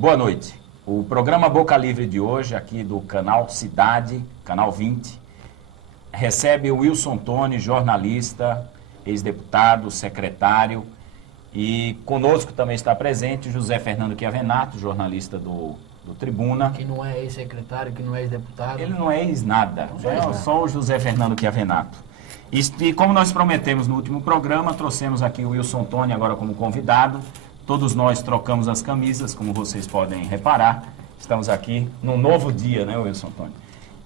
Boa noite. O programa Boca Livre de hoje, aqui do canal Cidade, canal 20, recebe o Wilson Toni, jornalista, ex-deputado, secretário, e conosco também está presente José Fernando Chiavenato, jornalista do Tribuna. Que não é ex-secretário, que não é ex-deputado. Ele não é ex-nada, só o José Fernando Chiavenato. E como nós prometemos no último programa, trouxemos aqui o Wilson Toni agora como convidado. Todos nós trocamos as camisas, como vocês podem reparar. Estamos aqui num novo dia, né, Wilson Toni?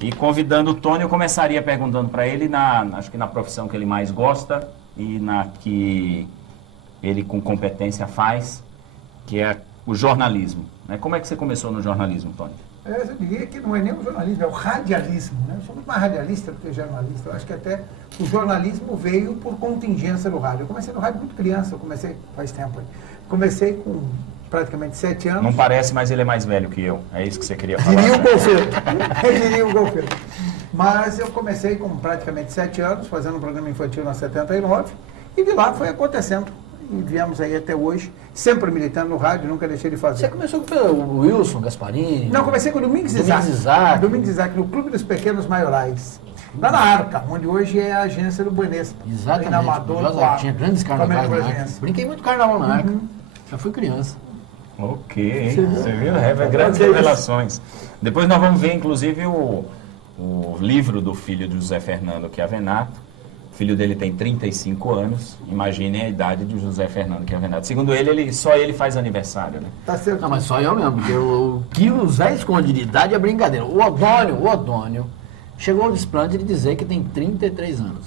E convidando o Toni, eu começaria perguntando para ele, acho que na profissão que ele mais gosta e na que ele com competência faz, que é o jornalismo. Né? Como é que você começou no jornalismo, Toni? Eu diria que não é nem o jornalismo, é o radialismo. Né? Eu sou muito mais radialista do que jornalista. Eu acho que até o jornalismo veio por contingência do rádio. Eu comecei no rádio muito criança, faz tempo aí. Comecei com praticamente 7 anos. Não parece, mas ele é mais velho que eu. É isso que você queria falar. Diria o Golfeiro. Eu diria o Golfeiro. Mas eu comecei com praticamente 7 anos, fazendo um programa infantil na 79, e de lá foi acontecendo. E viemos aí até hoje, sempre militando no rádio, nunca deixei de fazer. Você começou com o Wilson Gasparini? Não, comecei com o Domingos Isaac. Domingos Isaac, no Clube dos Pequenos Maiorais. Lá na Arca, onde hoje é a agência do Banespa. Exatamente. Na Amador, tinha grandes carnavais na Arca. Brinquei muito carnaval na Arca. Já fui criança. Ok, você viu? Grandes revelações. Depois nós vamos ver, inclusive, o livro do filho de José Fernando Chiavenato. O filho dele tem 35 anos. Imaginem a idade de José Fernando Chiavenato. Segundo ele, só ele faz aniversário, né? Tá certo. Não, mas só eu mesmo, porque o que o Zé esconde de idade é brincadeira. O Odônio chegou ao desplante de dizer que tem 33 anos.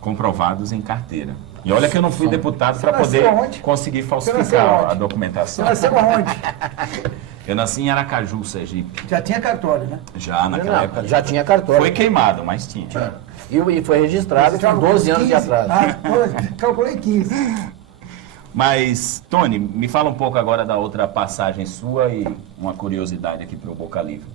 Comprovados em carteira. E olha que eu não fui deputado para poder conseguir falsificar a documentação. Você nasceu aonde? Eu nasci em Aracaju, Sergipe. Já tinha cartório, né? Já, naquela época. Já tinha cartório. Foi queimado, mas tinha. E foi registrado com 12 anos de atraso. Calculei 15. Mas, Toni, me fala um pouco agora da outra passagem sua e uma curiosidade aqui para o Boca Livre.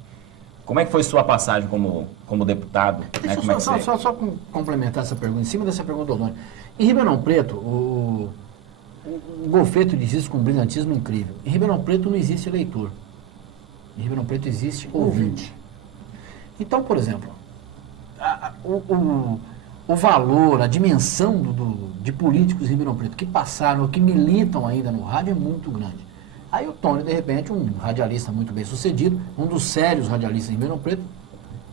Como é que foi sua passagem como deputado? Deixa eu só complementar essa pergunta, em cima dessa pergunta do Odônio. Em Ribeirão Preto, o Golfeto diz isso com um brilhantismo incrível. Em Ribeirão Preto não existe eleitor. Em Ribeirão Preto existe ouvinte. Então, por exemplo, o valor, a dimensão de políticos em Ribeirão Preto que passaram ou que militam ainda no rádio é muito grande. Aí o Toni, de repente, um radialista muito bem sucedido, um dos sérios radialistas em Ribeirão Preto,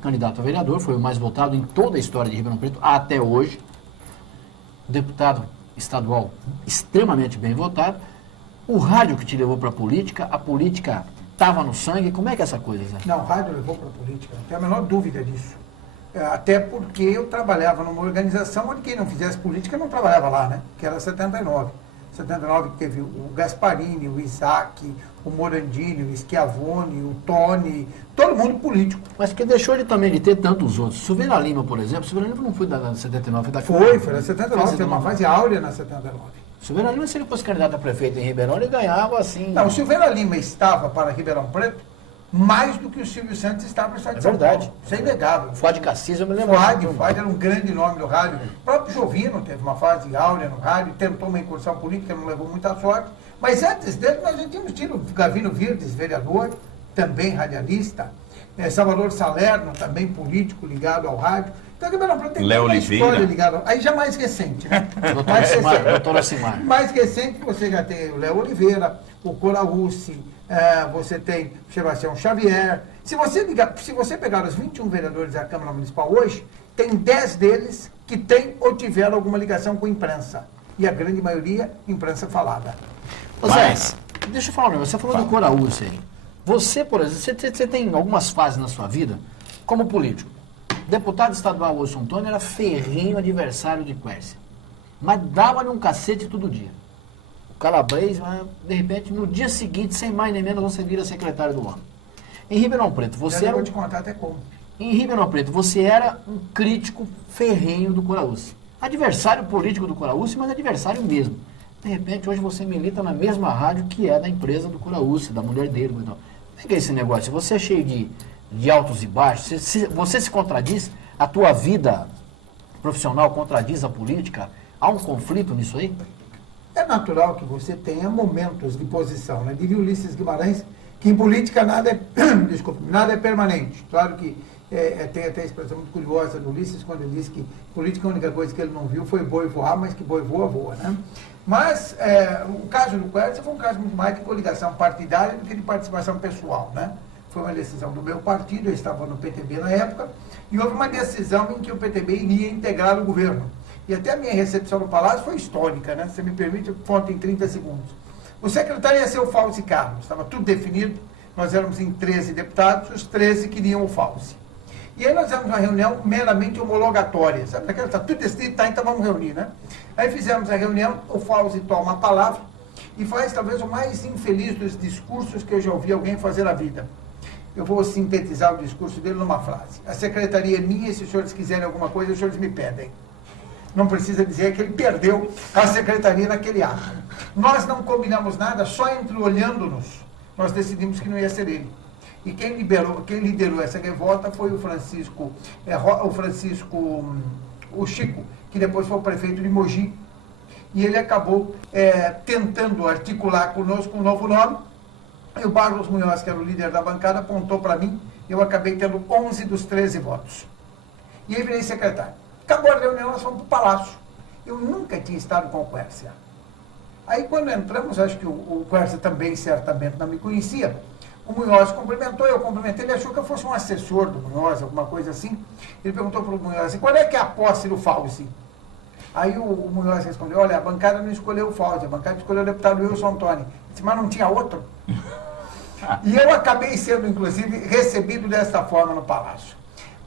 candidato a vereador, foi o mais votado em toda a história de Ribeirão Preto até hoje, deputado estadual extremamente bem votado, o rádio que te levou para a política estava no sangue, como é que é essa coisa, Zé? Não, o rádio levou para a política, não tem a menor dúvida disso. Até porque eu trabalhava numa organização onde quem não fizesse política não trabalhava lá, né? Que era 79. 79 que teve o Gasparini, o Isaac, o Morandini, o Schiavone, o Toni, todo mundo político. Mas que deixou ele também de ter tantos outros. Silveira Lima, por exemplo, Silveira Lima não foi da 79, foi da... Foi na 79, teve uma fase áurea na 79. Silveira Lima, se ele fosse candidato a prefeito em Ribeirão, ele ganhava assim... Não, o Silveira Lima estava para Ribeirão Preto mais do que o Silvio Santos estava para o estado de São Paulo. Isso é inegável. Fuad Cassis, eu me lembro. Fuad era um grande nome do rádio. O próprio Jovino teve uma fase áurea no rádio, tentou uma incursão política, não levou muita sorte. Mas antes dele, nós já tínhamos tido Gavino Virdes, vereador, também radialista. Salvador Salerno, também político ligado ao rádio. Então, Ribeirão Preto tem Léo uma Oliveira. história ligada. Aí já mais recente, né? Doutor Acimar. Mais recente, você já tem o Léo Oliveira, o Coraúci, você tem o Sebastião Xavier. Se você pegar os 21 vereadores da Câmara Municipal hoje, tem 10 deles que têm ou tiveram alguma ligação com a imprensa. E a grande maioria, imprensa falada. Mas, deixa eu falar, você falou do Coraúci aí. Você, por exemplo, você tem algumas fases na sua vida como político. Deputado estadual Wilson Toni era ferrenho adversário de Quércia. Mas dava-lhe um cacete todo dia. O Calabrês, de repente, no dia seguinte, sem mais nem menos, você vira secretário do ano. Em Ribeirão Preto, você era... Eu vou te contar até como. Em Ribeirão Preto, você era um crítico ferrenho do Coraúci. Adversário político do Coraúci, mas adversário mesmo. De repente, hoje você milita na mesma rádio que é da empresa do Coraúci, da mulher dele. Então, como é que é esse negócio? Você é cheio de altos e baixos, você se contradiz, a tua vida profissional contradiz a política, há um conflito nisso aí? É natural que você tenha momentos de posição, né? Diria Ulisses Guimarães que em política nada é, desculpe, nada é permanente. Claro que tem até a expressão muito curiosa do Ulisses, quando ele disse que política a única coisa que ele não viu foi boi voar, mas que boi voa, voa, né? Mas o caso do Quercia foi um caso muito mais de coligação partidária do que de participação pessoal, né? Foi uma decisão do meu partido, eu estava no PTB na época, e houve uma decisão em que o PTB iria integrar o governo. E até a minha recepção no Palácio foi histórica, né? Se me permite, conto em 30 segundos. O secretário ia ser o Fauzi Carlos, estava tudo definido, nós éramos em 13 deputados, os 13 queriam o Fauzi. E aí nós fizemos uma reunião meramente homologatória, sabe? Daquela, está tudo decidido, tá, então vamos reunir, né? Aí fizemos a reunião, o Fauzi toma a palavra e faz talvez o mais infeliz dos discursos que eu já ouvi alguém fazer na vida. Eu vou sintetizar o discurso dele numa frase. A secretaria é minha, e se os senhores quiserem alguma coisa, os senhores me pedem. Não precisa dizer que ele perdeu a secretaria naquele ato. Nós não combinamos nada, só entre olhando-nos, nós decidimos que não ia ser ele. E quem liderou essa revolta foi o Chico, que depois foi o prefeito de Mogi. E ele acabou tentando articular conosco um novo nome. E o Barros Munhoz, que era o líder da bancada, apontou para mim, eu acabei tendo 11 dos 13 votos. E aí virei secretário. Acabou a reunião, nós fomos para o Palácio. Eu nunca tinha estado com o Quercia. Aí quando entramos, acho que o Quercia também certamente não me conhecia, o Munhoz cumprimentou, eu cumprimentei, ele achou que eu fosse um assessor do Munhoz, alguma coisa assim. Ele perguntou para o Munhoz, qual é que é a posse do Fauzi? Aí o Munhoz respondeu, olha, a bancada não escolheu o Fauzi, a bancada escolheu o deputado Wilson Antônio. Disse, mas não tinha outro? E eu acabei sendo, inclusive, recebido desta forma no Palácio.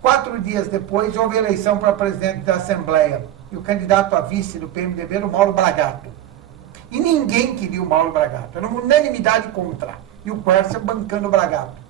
4 dias depois, houve eleição para presidente da Assembleia. E o candidato a vice do PMDB era o Mauro Bragato. E ninguém queria o Mauro Bragato. Era uma unanimidade contra. E o Quercia bancando o Bragato.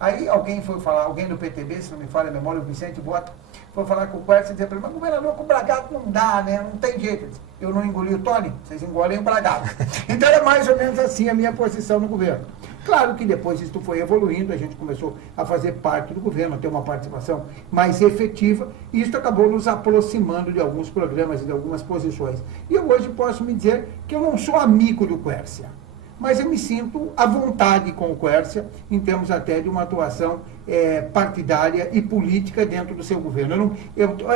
Aí alguém foi falar, alguém do PTB, se não me falha a memória, o Vicente Bota, foi falar com o Quercia e dizer para ele, mas governador, com o Bragato não dá, né? Não tem jeito. Disse, eu não engoli o Tony, vocês engolem o Bragato. Então era mais ou menos assim a minha posição no governo. Claro que depois isso foi evoluindo, a gente começou a fazer parte do governo, a ter uma participação mais efetiva, e isso acabou nos aproximando de alguns programas e de algumas posições. E eu hoje posso me dizer que eu não sou amigo do Quercia, mas eu me sinto à vontade com o Quercia, em termos até de uma atuação partidária e política dentro do seu governo.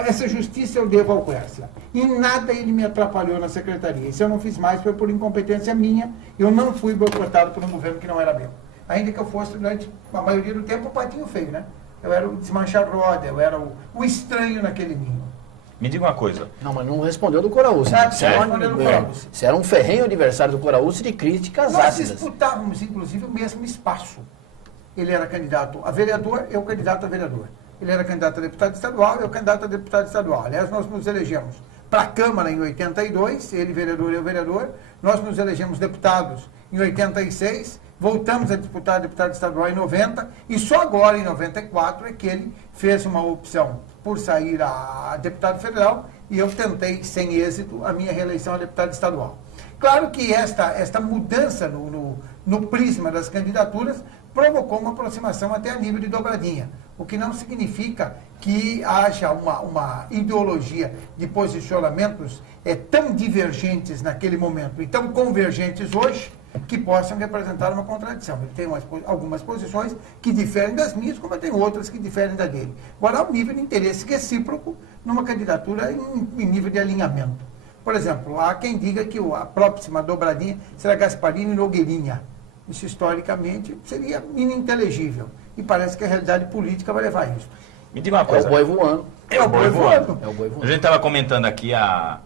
Essa justiça eu devo ao Quercia. Em nada ele me atrapalhou na secretaria. E se eu não fiz mais foi por incompetência minha. Eu não fui boicotado por um governo que não era meu. Ainda que eu fosse, durante a maioria do tempo, o patinho feio, né? Eu era o desmanchar roda, eu era o estranho naquele ninho. Me diga uma coisa. Não, mas não respondeu do Coraúce. Você era um ferrenho adversário do Coraúce de críticas Nós ácidas. disputávamos, inclusive, o mesmo espaço. Ele era candidato a vereador, eu candidato a vereador. Ele era candidato a deputado estadual, eu candidato a deputado estadual. Aliás, nós nos elegemos para a Câmara em 82, ele vereador e eu vereador. Nós nos elegemos deputados em 86, voltamos a disputar deputado estadual em 90, e só agora, em 94, é que ele fez uma opção por sair a deputado federal, e eu tentei, sem êxito, a minha reeleição a deputado estadual. Claro que esta mudança no prisma das candidaturas provocou uma aproximação até a nível de dobradinha, o que não significa que haja uma ideologia de posicionamentos tão divergentes naquele momento e tão convergentes hoje, que possam representar uma contradição. Ele tem algumas posições que diferem das minhas, como tem outras que diferem da dele. Agora, há um nível de interesse recíproco numa candidatura em nível de alinhamento. Por exemplo, há quem diga que a próxima dobradinha será Gasparini e Nogueirinha. Isso, historicamente, seria ininteligível. E parece que a realidade política vai levar a isso. Me diga uma coisa. É o boi voando. É o boi voando. A gente estava comentando aqui a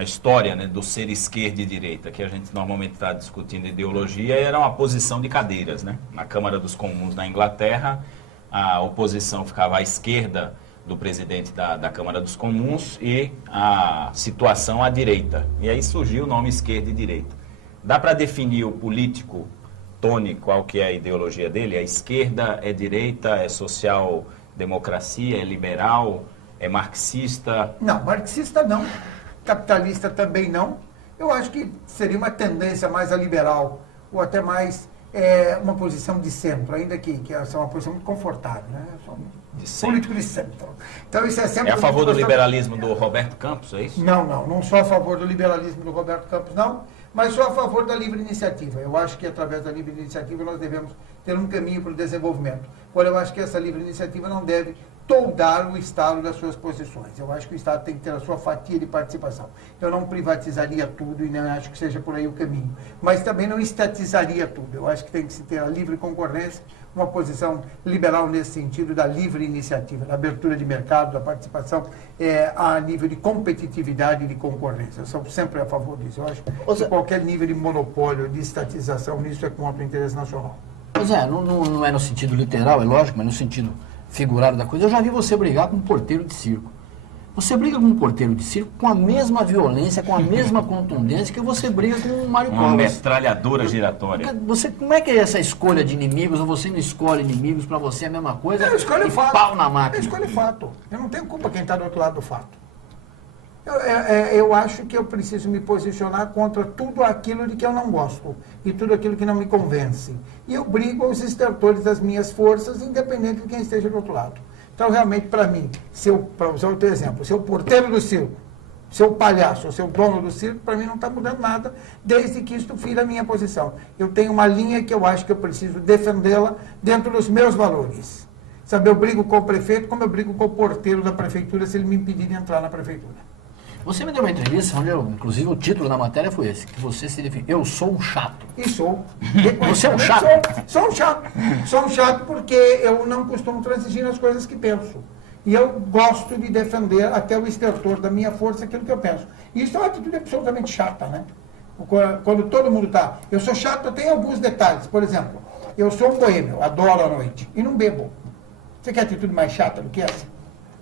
história, né, do ser esquerda e direita, que a gente normalmente está discutindo ideologia, era uma posição de cadeiras, né? Na Câmara dos Comuns na Inglaterra, a oposição ficava à esquerda do presidente da Câmara dos Comuns e a situação à direita. E aí surgiu o nome esquerda e direita. Dá para definir o político, Tony, qual que é a ideologia dele? É esquerda, é direita, é social-democracia, é liberal, é marxista? Não, marxista não. Capitalista também não. Eu acho que seria uma tendência mais a liberal, ou até mais uma posição de centro, ainda que essa é uma posição muito confortável, né? Eu sou Político de centro. Então, isso é sempre... É a favor do liberalismo do Roberto Campos, é isso? Não sou a favor do liberalismo do Roberto Campos, não, mas sou a favor da livre iniciativa. Eu acho que através da livre iniciativa nós devemos ter um caminho para o desenvolvimento. Porém, eu acho que essa livre iniciativa não deve toldar o Estado das suas posições. Eu acho que o Estado tem que ter a sua fatia de participação. Eu não privatizaria tudo e não acho que seja por aí o caminho. Mas também não estatizaria tudo. Eu acho que tem que se ter a livre concorrência, uma posição liberal nesse sentido da livre iniciativa, da abertura de mercado, da participação a nível de competitividade e de concorrência. Eu sou sempre a favor disso. Eu acho que qualquer nível de monopólio, de estatização, nisso é contra o interesse nacional. Pois é, não é no sentido literal, é lógico, mas no sentido figurado da coisa. Eu já vi você brigar com um porteiro de circo. Você briga com um porteiro de circo com a mesma violência, com a mesma contundência que você briga com o Mário Covas. Uma metralhadora giratória. Como é que é essa escolha de inimigos, ou você não escolhe inimigos, para você é a mesma coisa? Eu escolho fato. Pau na máquina. Eu escolho fato. Eu não tenho culpa quem está do outro lado do fato. Eu acho que eu preciso me posicionar contra tudo aquilo de que eu não gosto e tudo aquilo que não me convence. E eu brigo aos estertores das minhas forças, independente de quem esteja do outro lado. Então, realmente, para mim, para usar o teu exemplo, se o porteiro do circo, se o palhaço, se o dono do circo, para mim não está mudando nada, desde que isso fira a minha posição. Eu tenho uma linha que eu acho que eu preciso defendê-la dentro dos meus valores. Sabe, eu brigo com o prefeito como eu brigo com o porteiro da prefeitura se ele me impedir de entrar na prefeitura. Você me deu uma entrevista onde, inclusive, o título da matéria foi esse, que você se define, eu sou um chato. E sou. Você é um chato? Sou um chato. Sou um chato porque eu não costumo transigir nas coisas que penso. E eu gosto de defender até o estertor da minha força aquilo que eu penso. E isso é uma atitude absolutamente chata, né? Quando todo mundo está... Eu sou chato, eu tenho alguns detalhes. Por exemplo, eu sou um boêmio, adoro a noite e não bebo. Você quer atitude mais chata do que essa?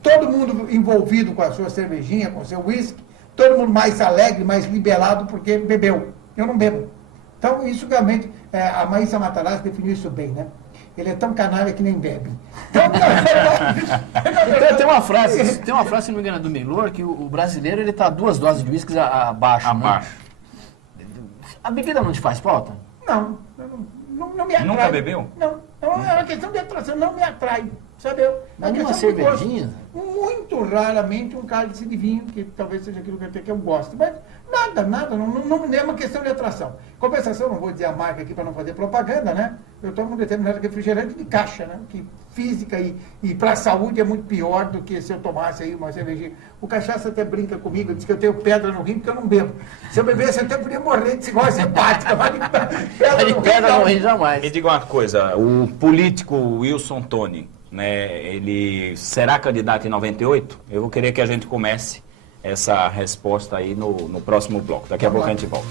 Todo mundo envolvido com a sua cervejinha, com o seu uísque, todo mundo mais alegre, mais liberado porque bebeu. Eu não bebo. Então, isso realmente, a Maísa Matarazzo definiu isso bem, né? Ele é tão canalha que nem bebe. Então, tem uma frase, se não me engano, do Milor, que o brasileiro ele está 2 doses de uísque abaixo. Abaixo. Né? A bebida não te faz falta? Não me atrai. Nunca bebeu? Não. É uma questão de atração, não me atrai. Sabe? Mas uma cervejinha? Muito raramente um cálice de vinho, que talvez seja aquilo que eu gosto. Mas nada, não é uma questão de atração. Compensação, não vou dizer a marca aqui para não fazer propaganda, né? Eu tomo um determinado refrigerante de caixa, né? Que física e para a saúde é muito pior do que se eu tomasse aí uma cervejinha. O cachaça até brinca comigo, diz que eu tenho pedra no rim porque eu não bebo. Se eu bebesse, eu até podia morrer de cirrose hepática, mas de pedra no rim jamais. Me diga uma coisa, o político Wilson Toni, né, ele será candidato em 98? Eu vou querer que a gente comece essa resposta aí no próximo bloco. Daqui a pouco a gente volta.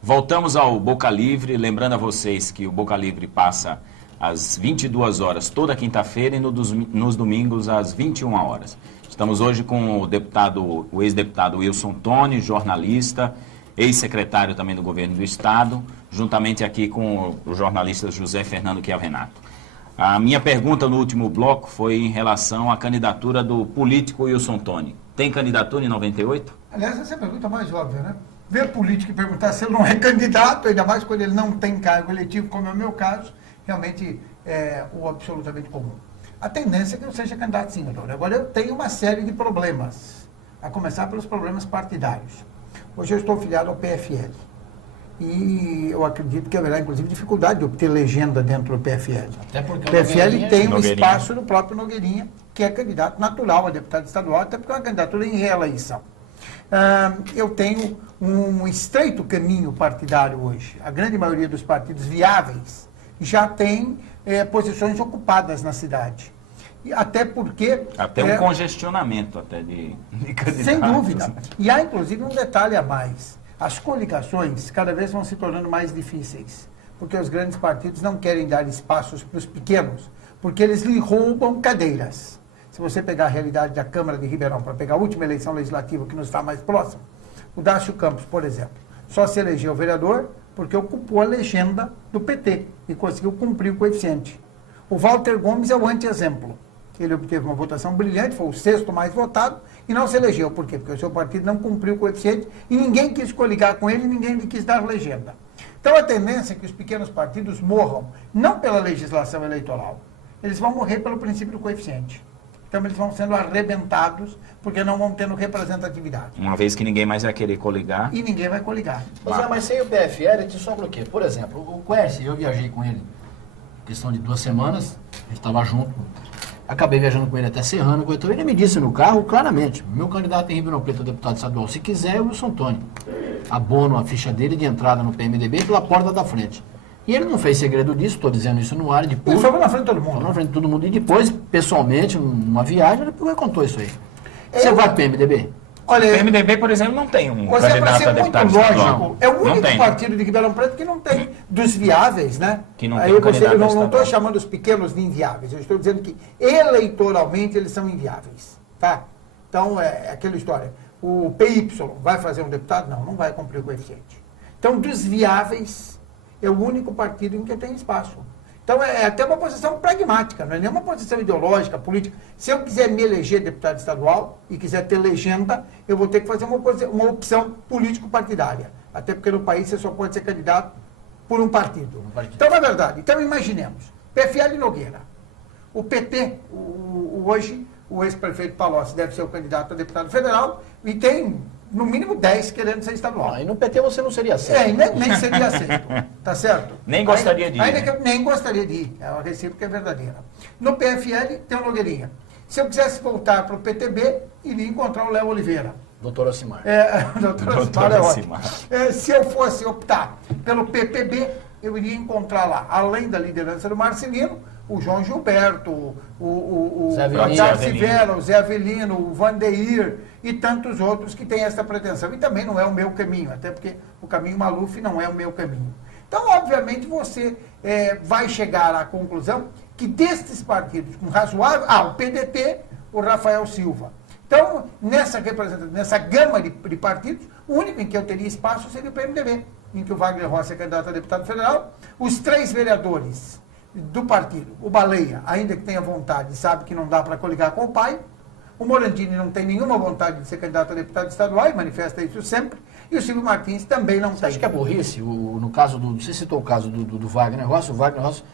Voltamos ao Boca Livre, lembrando a vocês que o Boca Livre passa às 22 horas toda quinta-feira e nos domingos às 21 horas. Estamos hoje com o ex-deputado Wilson Toni, jornalista, ex-secretário também do governo do estado, juntamente aqui com o jornalista José Fernando Chiavenato. A minha pergunta no último bloco foi em relação à candidatura do político Wilson Toni. Tem candidatura em 98? Aliás, essa é a pergunta mais óbvia, né? Ver político e perguntar se ele não é candidato, ainda mais quando ele não tem cargo eletivo, como é o meu caso, realmente é o absolutamente comum. A tendência é que eu seja candidato sim, doutor. Agora, eu tenho uma série de problemas, a começar pelos problemas partidários. Hoje eu estou filiado ao PFL. E eu acredito que haverá, inclusive, dificuldade de obter legenda dentro do PFL. Até porque o PFL tem um Nogueirinha. espaço do próprio Nogueirinha, que é candidato natural a deputado estadual, até porque é uma candidatura em reeleição. Eu tenho um estreito caminho partidário hoje. A grande maioria dos partidos viáveis já tem posições ocupadas na cidade. E até porque... Até um congestionamento até de candidatos. Sem dúvida. E há, inclusive, um detalhe a mais. As coligações cada vez vão se tornando mais difíceis, porque os grandes partidos não querem dar espaços para os pequenos, porque eles lhe roubam cadeiras. Se você pegar a realidade da Câmara de Ribeirão, para pegar a última eleição legislativa que nos está mais próxima, o Dácio Campos, por exemplo, só se elegeu vereador porque ocupou a legenda do PT e conseguiu cumprir o coeficiente. O Walter Gomes é o anti-exemplo. Ele obteve uma votação brilhante, foi o 6º mais votado e não se elegeu. Por quê? Porque o seu partido não cumpriu o coeficiente e ninguém quis coligar com ele, ninguém lhe quis dar legenda. Então a tendência é que os pequenos partidos morram, não pela legislação eleitoral, eles vão morrer pelo princípio do coeficiente. Então eles vão sendo arrebentados, porque não vão tendo representatividade. Uma vez que ninguém mais vai querer coligar. E ninguém vai coligar. Mas sem o PFL, te sobra o quê? Por exemplo, o Quercy, eu viajei com ele, questão de 2 semanas, a gente estava junto, acabei viajando com ele até Serrano, então ele me disse no carro, claramente, meu candidato em Ribeirão Preto a deputado estadual, se quiser, é o Wilson Tony. Abono a ficha dele de entrada no PMDB pela porta da frente. E ele não fez segredo disso, estou dizendo isso no ar, de Ele falou na frente de todo mundo. Falou na frente de todo mundo. E depois, pessoalmente, numa viagem, ele contou isso aí. Você vai para o PMDB? Olha, o PMDB, por exemplo, não tem um candidato a deputado estadual. É o único partido de Ribeirão Preto que não tem dos viáveis, né? Que não tem um candidato eu não estou chamando os pequenos de inviáveis, eu estou dizendo que eleitoralmente eles são inviáveis, tá? Então, é aquela história. O PY vai fazer um deputado? Não vai cumprir o coeficiente. Então, dos viáveis, é o único partido em que tem espaço. Então, é até uma posição pragmática, não é nenhuma posição ideológica, política. Se eu quiser me eleger deputado estadual e quiser ter legenda, eu vou ter que fazer uma opção político-partidária. Até porque no país você só pode ser candidato por um partido. Então, na verdade, imaginemos, PFL Nogueira, o PT, hoje, o ex-prefeito Palocci deve ser o candidato a deputado federal e tem, no mínimo, 10 querendo ser estadual. Aí no PT você não seria aceito. Nem seria aceito, tá certo? Nem gostaria de ir. Ainda que eu nem gostaria de ir, a recíproca é verdadeira. No PFL tem o Nogueirinha. Se eu quisesse voltar para o PTB, iria encontrar o Léo Oliveira. Doutor Ocimar. Doutor Ocimar. Se eu fosse optar pelo PPB, eu iria encontrar lá, além da liderança do Marcelino, o João Gilberto, o Darcy Vera, o Zé Avelino, o Vandeir e tantos outros que têm essa pretensão. E também não é o meu caminho, até porque o caminho Maluf não é o meu caminho. Então, obviamente, você vai chegar à conclusão que destes partidos com razoável... o PDT, o Rafael Silva. Então, nessa gama de partidos, o único em que eu teria espaço seria o PMDB, em que o Wagner Rossi é candidato a deputado federal. Os 3 vereadores do partido, o Baleia, ainda que tenha vontade, sabe que não dá para coligar com o pai. O Morandini não tem nenhuma vontade de ser candidato a deputado estadual e manifesta isso sempre. E o Silvio Martins também não tem. Você acha que é burrice? No caso você citou o caso do Wagner Rossi. O Wagner Rossi,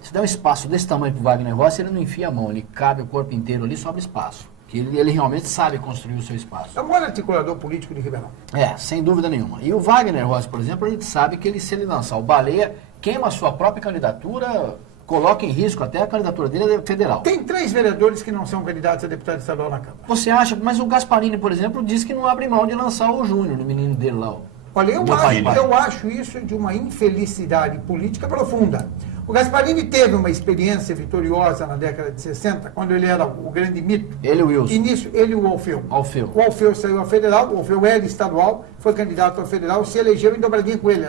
se der um espaço desse tamanho para o Wagner Rossi, ele não enfia a mão, ele cabe o corpo inteiro ali, sobra espaço. Que ele realmente sabe construir o seu espaço. É o maior articulador político de Ribeirão. Sem dúvida nenhuma. E o Wagner Rossi, por exemplo, a gente sabe que se ele lançar o Baleia, queima a sua própria candidatura, coloca em risco até a candidatura dele federal. Tem 3 vereadores que não são candidatos a deputado estadual na Câmara. Você acha? Mas o Gasparini, por exemplo, disse que não abre mão de lançar o Júnior, o menino dele lá. Olha, eu acho isso de uma infelicidade política profunda. O Gasparini teve uma experiência vitoriosa na década de 60, quando ele era o grande mito. Ele e o Wilson. E nisso, ele e o Alfeu. O Alfeu saiu a federal, o Alfeu era estadual, foi candidato a federal, se elegeu em dobradinha com ele.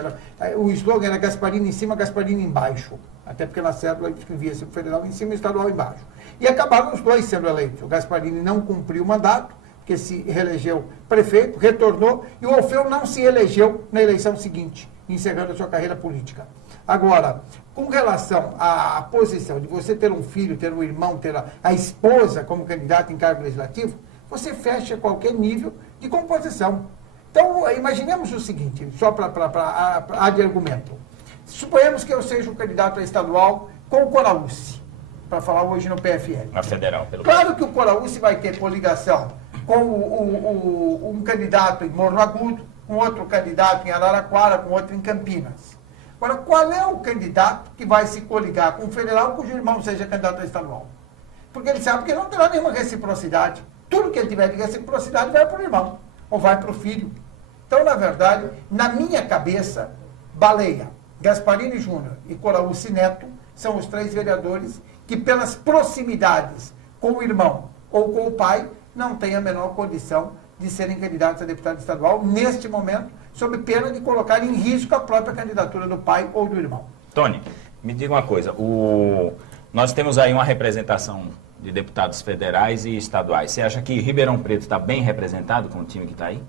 O slogan era Gasparini em cima, Gasparini embaixo. Até porque na cédula escrevia-se o federal em cima e o estadual embaixo. E acabaram os 2 sendo eleitos. O Gasparini não cumpriu o mandato, porque se reelegeu prefeito, retornou, e o Alfeu não se elegeu na eleição seguinte, encerrando a sua carreira política. Agora, com relação à posição de você ter um filho, ter um irmão, ter a esposa como candidato em cargo legislativo, você fecha qualquer nível de composição. Então, imaginemos o seguinte, só para de argumento. Suponhamos que eu seja um candidato a estadual com o Coraúci, para falar hoje no PFL. Na federal, pelo Claro que o Coraúci vai ter coligação com um candidato em Morro Agudo, com outro candidato em Araraquara, com outro em Campinas. Agora, qual é o candidato que vai se coligar com o federal cujo irmão seja candidato a estadual? Porque ele sabe que não terá nenhuma reciprocidade. Tudo que ele tiver de reciprocidade vai para o irmão, ou vai para o filho. Então, na verdade, na minha cabeça, Baleia, Gasparini Júnior e Coraúci Neto são os 3 vereadores que, pelas proximidades com o irmão ou com o pai, não têm a menor condição de serem candidatos a deputado estadual, neste momento, sob pena de colocar em risco a própria candidatura do pai ou do irmão. Tony, me diga uma coisa, nós temos aí uma representação de deputados federais e estaduais. Você acha que Ribeirão Preto está bem representado com o time que está aí?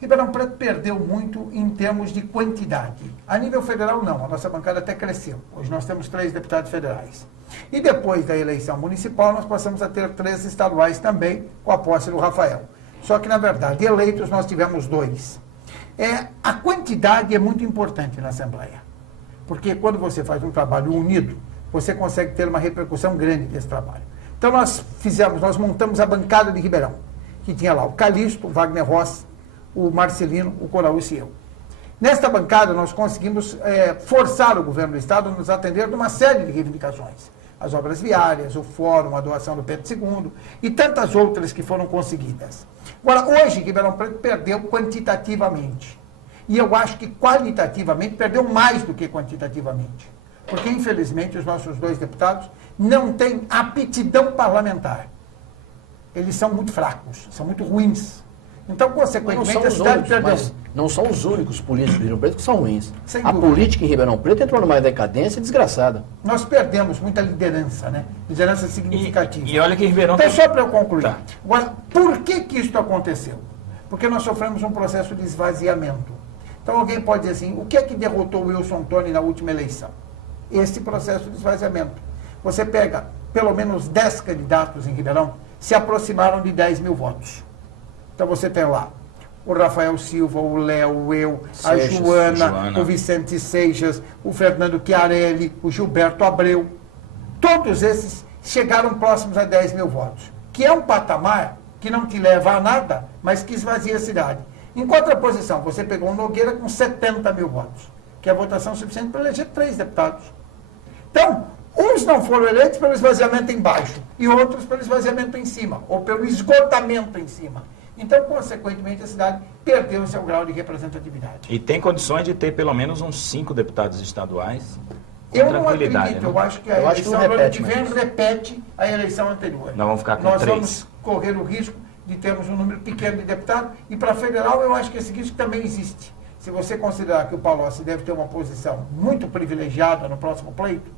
Ribeirão Preto perdeu muito em termos de quantidade. A nível federal, não. A nossa bancada até cresceu. Hoje nós temos 3 deputados federais. E depois da eleição municipal, nós passamos a ter 3 estaduais também, com a posse do Rafael. Só que, na verdade, eleitos nós tivemos 2. A quantidade é muito importante na Assembleia. Porque quando você faz um trabalho unido, você consegue ter uma repercussão grande desse trabalho. Então nós montamos a bancada de Ribeirão, que tinha lá o Calixto, o Wagner Rossi, o Marcelino, o Coraúcio e eu. Nesta bancada nós conseguimos forçar o governo do Estado a nos atender de uma série de reivindicações. As obras viárias, o fórum, a doação do Pedro II e tantas outras que foram conseguidas. Agora, hoje, Ribeirão Preto perdeu quantitativamente. E eu acho que qualitativamente perdeu mais do que quantitativamente. Porque, infelizmente, os nossos 2 deputados não têm aptidão parlamentar. Eles são muito fracos, são muito ruins. Então, consequentemente, a cidade perdeu. Não são os únicos políticos de Ribeirão Preto que são ruins. Sem a dúvida. política em Ribeirão Preto entrou numa decadência desgraçada. Nós perdemos muita liderança, né? Liderança significativa. E olha que Ribeirão... Então, só para eu concluir. Tá. Agora, por que isso aconteceu? Porque nós sofremos um processo de esvaziamento. Então, alguém pode dizer assim, o que é que derrotou o Wilson Tony na última eleição? Esse processo de esvaziamento. Você pega pelo menos 10 candidatos em Ribeirão, se aproximaram de 10 mil votos. Então, você tem lá o Rafael Silva, o Léo, a Joana, o Vicente Seixas, o Fernando Chiarelli, o Gilberto Abreu. Todos esses chegaram próximos a 10 mil votos, que é um patamar que não te leva a nada, mas que esvazia a cidade. Em contraposição, você pegou um Nogueira com 70 mil votos, que é a votação suficiente para eleger 3 deputados. Então, uns não foram eleitos pelo esvaziamento embaixo, e outros pelo esvaziamento em cima, ou pelo esgotamento em cima. Então, consequentemente, a cidade perdeu o seu grau de representatividade. E tem condições de ter pelo menos uns 5 deputados estaduais com Eu não tranquilidade, acredito, né? eu acho que a eleição do ano que vem mas... repete a eleição anterior. Nós vamos ficar com Nós 3. vamos correr o risco de termos um número pequeno de deputados, e para federal eu acho que esse risco também existe. Se você considerar que o Palocci deve ter uma posição muito privilegiada no próximo pleito,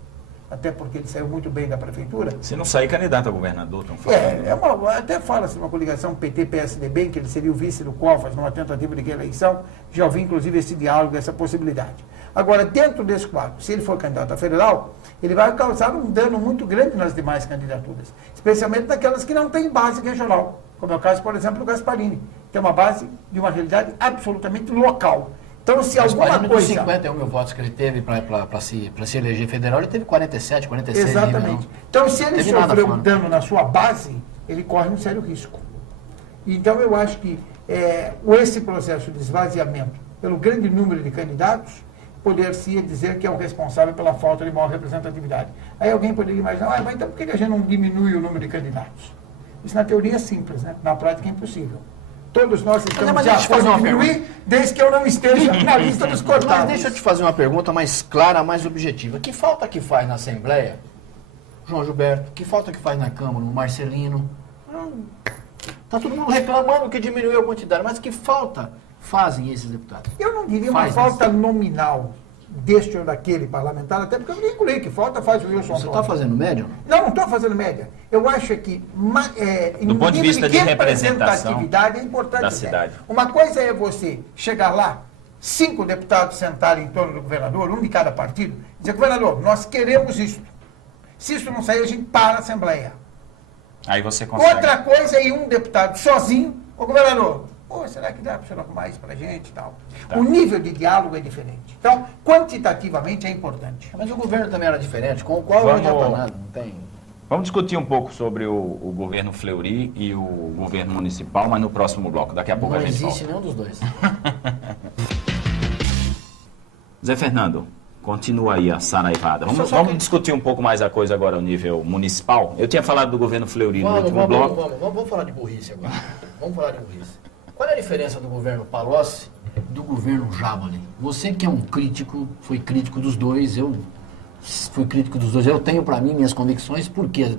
até porque ele saiu muito bem da prefeitura. Se não sair candidato a governador, estão falando. Até fala-se uma coligação PT-PSDB, que ele seria o vice do Covas numa tentativa de reeleição. Já ouvi, inclusive, esse diálogo, essa possibilidade. Agora, dentro desse quadro, se ele for candidato a federal, ele vai causar um dano muito grande nas demais candidaturas, especialmente naquelas que não têm base regional, como é o caso, por exemplo, do Gasparini, que tem uma base de uma realidade absolutamente local. Então, se alguma coisa... 51 mil votos que ele teve para se eleger federal, ele teve 47, 46. Exatamente. Então, se ele sofreu um dano na sua base, ele corre um sério risco. Então, eu acho que esse processo de esvaziamento, pelo grande número de candidatos, poder-se dizer que é o responsável pela falta de maior representatividade. Aí alguém poderia imaginar, mas então por que a gente não diminui o número de candidatos? Isso na teoria é simples, né? Na prática é impossível. Todos nós estamos de acordo em diminuir, desde que eu não esteja na lista dos cortados. Mas deixa eu te fazer uma pergunta mais clara, mais objetiva. Que falta que faz na Assembleia, João Gilberto? Que falta que faz na Câmara, no Marcelino? Está todo mundo reclamando que diminuiu a quantidade, mas que falta fazem esses deputados? Eu não diria uma falta nominal deste ou daquele parlamentar, até porque eu nem incluí que falta faz o Wilson. Você está fazendo média? Não estou fazendo média. Eu acho que, do ponto de vista de representatividade, é importante da cidade. Uma coisa é você chegar lá, 5 deputados sentarem em torno do governador, um de cada partido, e dizer, governador, nós queremos isso. Se isso não sair, a gente para a Assembleia. Aí você consegue. Outra coisa é ir um deputado sozinho, ô governador, será que dá para você arrumar isso para a gente e tal? Tá. O nível de diálogo é diferente. Então, quantitativamente é importante. Mas o governo também era diferente. Com qual não adianta nada? Não tem... Vamos discutir um pouco sobre o governo Fleury e o governo municipal, mas no próximo bloco. Daqui a pouco a gente volta. Não existe nenhum dos dois. Zé Fernando, continua aí a saraivada. Vamos discutir um pouco mais a coisa agora ao nível municipal. Eu tinha falado do governo Fleury no último bloco. Vamos falar de burrice agora. Vamos falar de burrice. Qual é a diferença do governo Palocci e do governo Jaboli? Você que é um crítico, foi crítico dos dois, eu fui crítico dos dois, eu tenho para mim minhas convicções, por quê?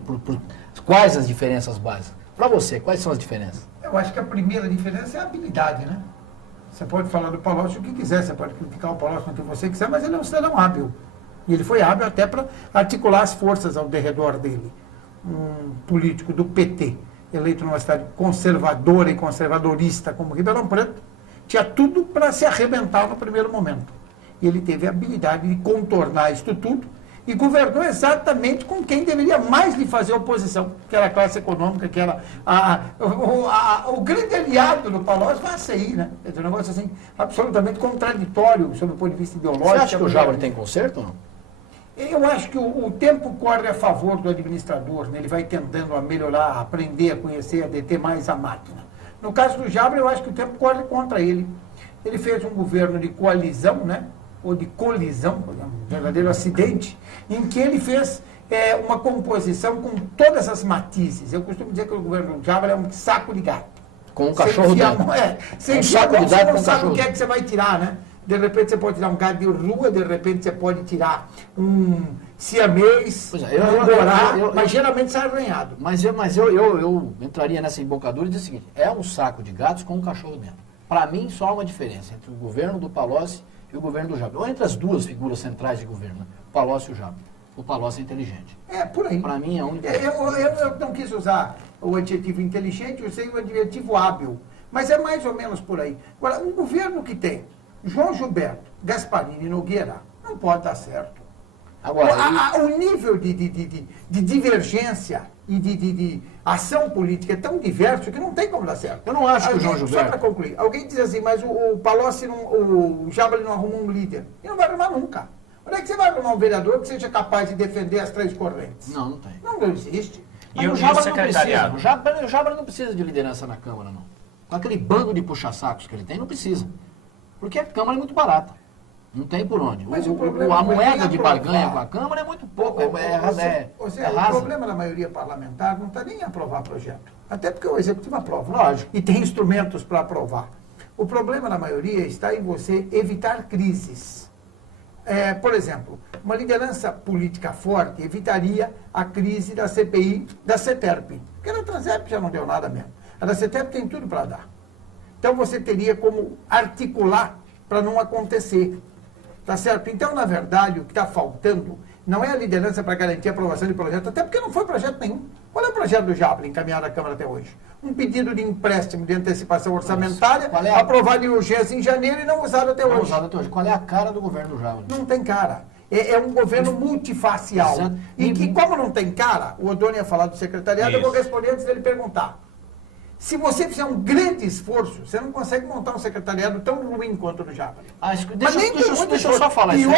Quais as diferenças básicas? Para você, quais são as diferenças? Eu acho que a primeira diferença é a habilidade, né? Você pode falar do Palocci o que quiser, você pode criticar o Palocci no que você quiser, mas ele é um cidadão hábil. E ele foi hábil até para articular as forças ao derredor dele. Um político do PT, eleito numa cidade conservadora e conservadorista como Ribeirão Preto, tinha tudo para se arrebentar no primeiro momento. E ele teve a habilidade de contornar isso tudo e governou exatamente com quem deveria mais lhe fazer oposição, que era a classe econômica, que era o grande aliado do Palocci, foi a CI, né? É um negócio assim, absolutamente contraditório sob o ponto de vista ideológico. Você acha que o Jaboli tem conserto ou não? Eu acho que o tempo corre a favor do administrador, né? Ele vai tentando a melhorar, a aprender, a conhecer, a deter mais a máquina. No caso do Jabra, eu acho que o tempo corre contra ele. Ele fez um governo de coalizão, né? Ou de colisão, um verdadeiro acidente, em que ele fez uma composição com todas as matizes. Eu costumo dizer que o governo do Jabra é um saco de gato. Com um cachorro dentro. Sem saco de gato, você não sabe o que é que você vai tirar, né? De repente você pode tirar um gato de rua, de repente você pode tirar um siamês, um borá, mas geralmente sai arranhado. Mas eu entraria nessa embocadura e dizer o seguinte, é um saco de gatos com um cachorro dentro. Para mim, só há uma diferença entre o governo do Palocci e o governo do Jabra. Ou entre as duas figuras centrais de governo, né? O Palocci e o Jabra. O Palocci é inteligente. É, por aí. Para mim é a única... Eu não quis usar o adjetivo inteligente, eu usei o adjetivo hábil. Mas é mais ou menos por aí. Agora, um governo que tem João Gilberto, Gasparini e Nogueira, não pode dar certo. Agora, o nível de divergência e de ação política é tão diverso que não tem como dar certo. Eu não acho que o João Gilberto... Só para concluir, alguém diz assim, mas o Palocci, o Jabra não arrumou um líder. Ele não vai arrumar nunca. Onde é que você vai arrumar um vereador que seja capaz de defender as três correntes? Não tem. Não existe. E o secretariado? O Jabra não precisa de liderança na Câmara, não. Com aquele bando de puxa-sacos que ele tem, não precisa. Porque a Câmara é muito barata. Não tem por onde. Mas a moeda de barganha com a Câmara é muito pouco. O problema da maioria parlamentar não está nem em aprovar projeto. Até porque o Executivo aprova. Lógico. E tem instrumentos para aprovar. O problema da maioria está em você evitar crises. Por exemplo, uma liderança política forte evitaria a crise da CPI, da CETERP. Porque na Transep já não deu nada mesmo. A da CETERP tem tudo para dar. Então você teria como articular para não acontecer. Tá certo? Então, na verdade, o que está faltando não é a liderança para garantir a aprovação de projeto, até porque não foi projeto nenhum. Qual é o projeto do Jabra encaminhado à Câmara até hoje? Um pedido de empréstimo de antecipação orçamentária, aprovado em urgência em janeiro e não usado até hoje. Qual é a cara do governo do Jabra? Não tem cara. É um governo multifacial. Exato. E que, como não tem cara, o Odoni ia falar do secretariado, eu vou responder antes dele perguntar. Se você fizer um grande esforço, você não consegue montar um secretariado tão ruim quanto o do Jabra. Deixa eu só falar isso.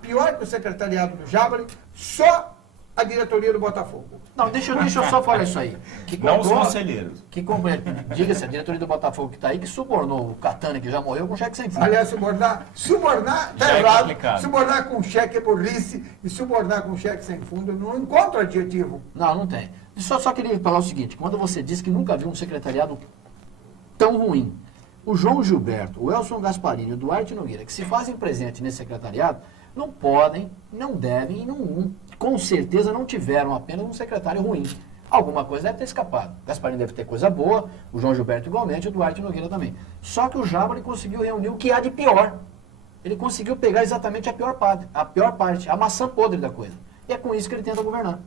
Pior que o secretariado do Jabra, só a diretoria do Botafogo. Não, deixa eu só falar isso aí. Não os conselheiros. Diga-se, a diretoria do Botafogo que está aí, que subornou o Catani, que já morreu, com cheque sem fundo. Aliás, subornar está errado. Subornar com cheque é burrice e subornar com cheque sem fundo, eu não encontro adjetivo. Não tem. Só queria falar o seguinte, quando você disse que nunca viu um secretariado tão ruim, o João Gilberto, o Elson Gasparini e o Duarte Nogueira, que se fazem presente nesse secretariado, não podem, não devem e com certeza não tiveram apenas um secretário ruim. Alguma coisa deve ter escapado. O Gasparini deve ter coisa boa, o João Gilberto igualmente, e o Duarte Nogueira também. Só que o Jabra conseguiu reunir o que há de pior. Ele conseguiu pegar exatamente a pior parte, a maçã podre da coisa. E é com isso que ele tenta governar.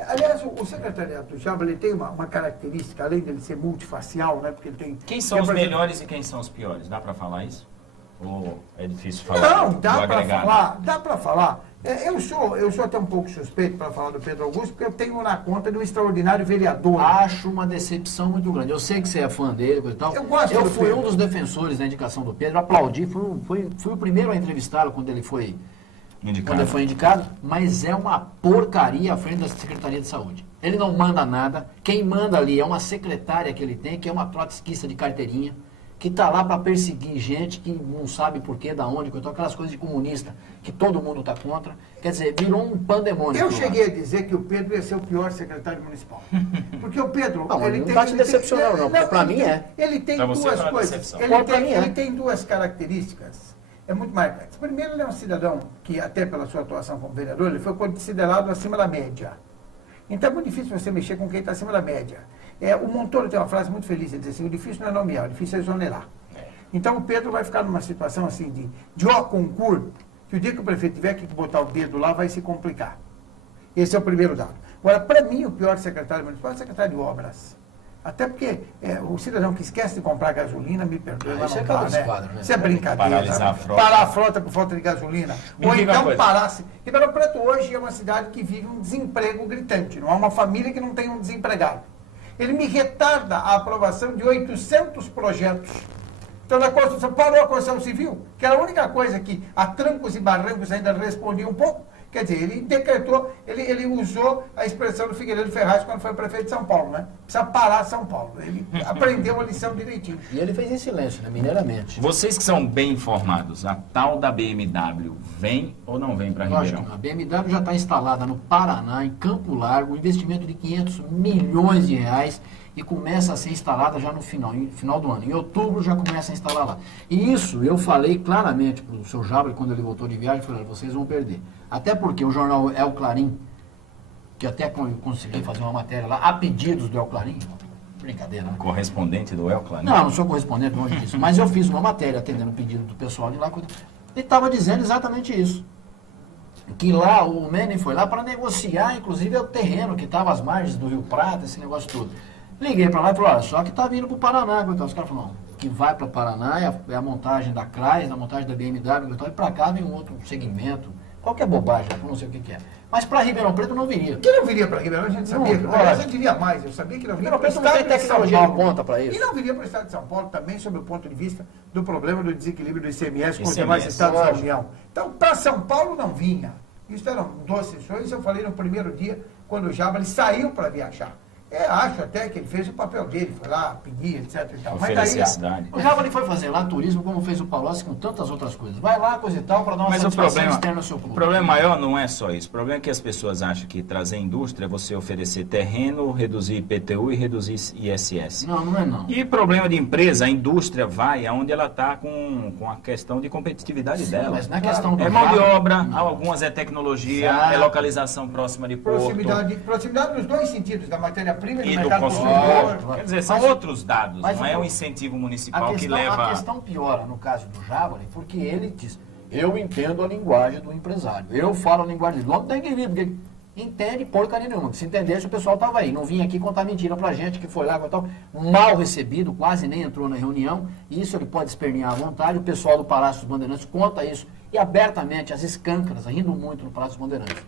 Aliás, o secretariado do Jabra tem uma característica, além dele ser multifacial, né? Porque ele tem... Quem são os melhores e quem são os piores? Dá para falar isso? Ou é difícil falar? Não, dá para falar. Eu sou até um pouco suspeito para falar do Pedro Augusto, porque eu tenho na conta de um extraordinário vereador. Acho uma decepção muito grande. Eu sei que você é fã dele, coisa e tal. Eu fui um dos defensores da indicação do Pedro, aplaudi, fui o primeiro a entrevistá-lo quando ele foi indicado, mas é uma porcaria à frente da Secretaria de Saúde. Ele não manda nada, quem manda ali é uma secretária que ele tem, que é uma trotskista de carteirinha, que está lá para perseguir gente que não sabe porquê, da onde, então aquelas coisas de comunista que todo mundo está contra. Quer dizer, virou um pandemônio. Eu cheguei a dizer que o Pedro ia ser o pior secretário municipal. Porque o Pedro... Não está te decepcionando, não, porque para mim é. Ele tem duas coisas. Ele tem duas características. É muito marcante. Primeiro, ele é um cidadão que, até pela sua atuação como vereador, ele foi considerado acima da média. Então é muito difícil você mexer com quem está acima da média. O Montoro tem uma frase muito feliz, ele diz assim, o difícil não é nomear, o difícil é exonerar. Então o Pedro vai ficar numa situação assim de ó concurso, que o dia que o prefeito tiver que botar o dedo lá, vai se complicar. Esse é o primeiro dado. Agora, para mim, o pior secretário municipal é o secretário de obras. Até porque o cidadão que esquece de comprar gasolina, me perdoe, mas não dá, né? Isso é brincadeira. Paralisar a frota. Parar a frota por falta de gasolina. Ou então parasse. Ribeirão Preto hoje é uma cidade que vive um desemprego gritante. Não há uma família que não tenha um desempregado. Ele me retarda a aprovação de 800 projetos. Então, na construção, parou a construção civil, que era a única coisa que a trancos e barrancos ainda respondia um pouco. Quer dizer, ele decretou, ele usou a expressão do Figueiredo Ferraz quando foi prefeito de São Paulo, né? Precisa parar São Paulo. Ele aprendeu a lição direitinho. E ele fez em silêncio, né? Mineiramente. Vocês que são bem informados, a tal da BMW vem ou não vem para Ribeirão? Lógico, a BMW já está instalada no Paraná, em Campo Largo, um investimento de 500 milhões de reais e começa a ser instalada já no final do ano. Em outubro já começa a instalar lá. E isso eu falei claramente para o seu Jabra quando ele voltou de viagem, falei, vocês vão perder. Até porque o jornal El Clarim, que até consegui fazer uma matéria lá, a pedidos do El Clarim, brincadeira, né? Correspondente do El Clarim? Não sou correspondente, longe disso, mas eu fiz uma matéria atendendo o pedido do pessoal de lá, e estava dizendo exatamente isso. Que lá, o Menem foi lá para negociar, inclusive, o terreno que estava às margens do Rio Prata, esse negócio todo. Liguei para lá e falei, olha, só que está vindo para o Paraná. Então, os caras falaram, não, que vai para o Paraná é a montagem da Chrysler, a montagem da BMW, e para cá vem um outro segmento. Qualquer bobagem, eu não sei o que é. Mas para Ribeirão Preto não viria. Que não viria para Ribeirão, a gente sabia. Aliás, eu diria mais, eu sabia que não viria para o Ribeirão Preto não tem tecnologia de ponta para isso. E não viria para o Estado de São Paulo também, sob o ponto de vista do problema do desequilíbrio do ICMS com os demais estados da União. Então, para São Paulo não vinha. Isso eram 2 sessões, eu falei no primeiro dia, quando o Jabra saiu para viajar. Acho até que ele fez o papel dele, foi lá, pedir, etc. E tal. Oferecer a cidade. O Jabra foi fazer lá turismo, como fez o Palocci com tantas outras coisas. Vai lá, coisa e tal, para dar uma satisfação externa ao seu clube. O problema maior não é só isso. O problema é que as pessoas acham que trazer indústria é você oferecer terreno, reduzir IPTU e reduzir ISS. Não é não. E problema de empresa, a indústria vai aonde ela está com a questão de competitividade dela. Mas na questão do mão de obra, algumas é tecnologia, Exato. é localização próxima de porto. Proximidade nos 2 sentidos, da matéria-prima e do do mercado consumidor. Quer dizer, são outros dados, não é um incentivo municipal que leva... A questão piora no caso do Jabra, porque ele diz, eu entendo a linguagem do empresário, eu falo a linguagem dele, não tem que vir, porque entende porcaria nenhuma, se entendesse o pessoal estava aí, não vinha aqui contar mentira pra gente, que foi lá, tal, mal recebido, quase nem entrou na reunião, isso ele pode espernear à vontade, o pessoal do Palácio dos Bandeirantes conta isso, e abertamente, as escâncaras, rindo muito no Palácio dos Bandeirantes.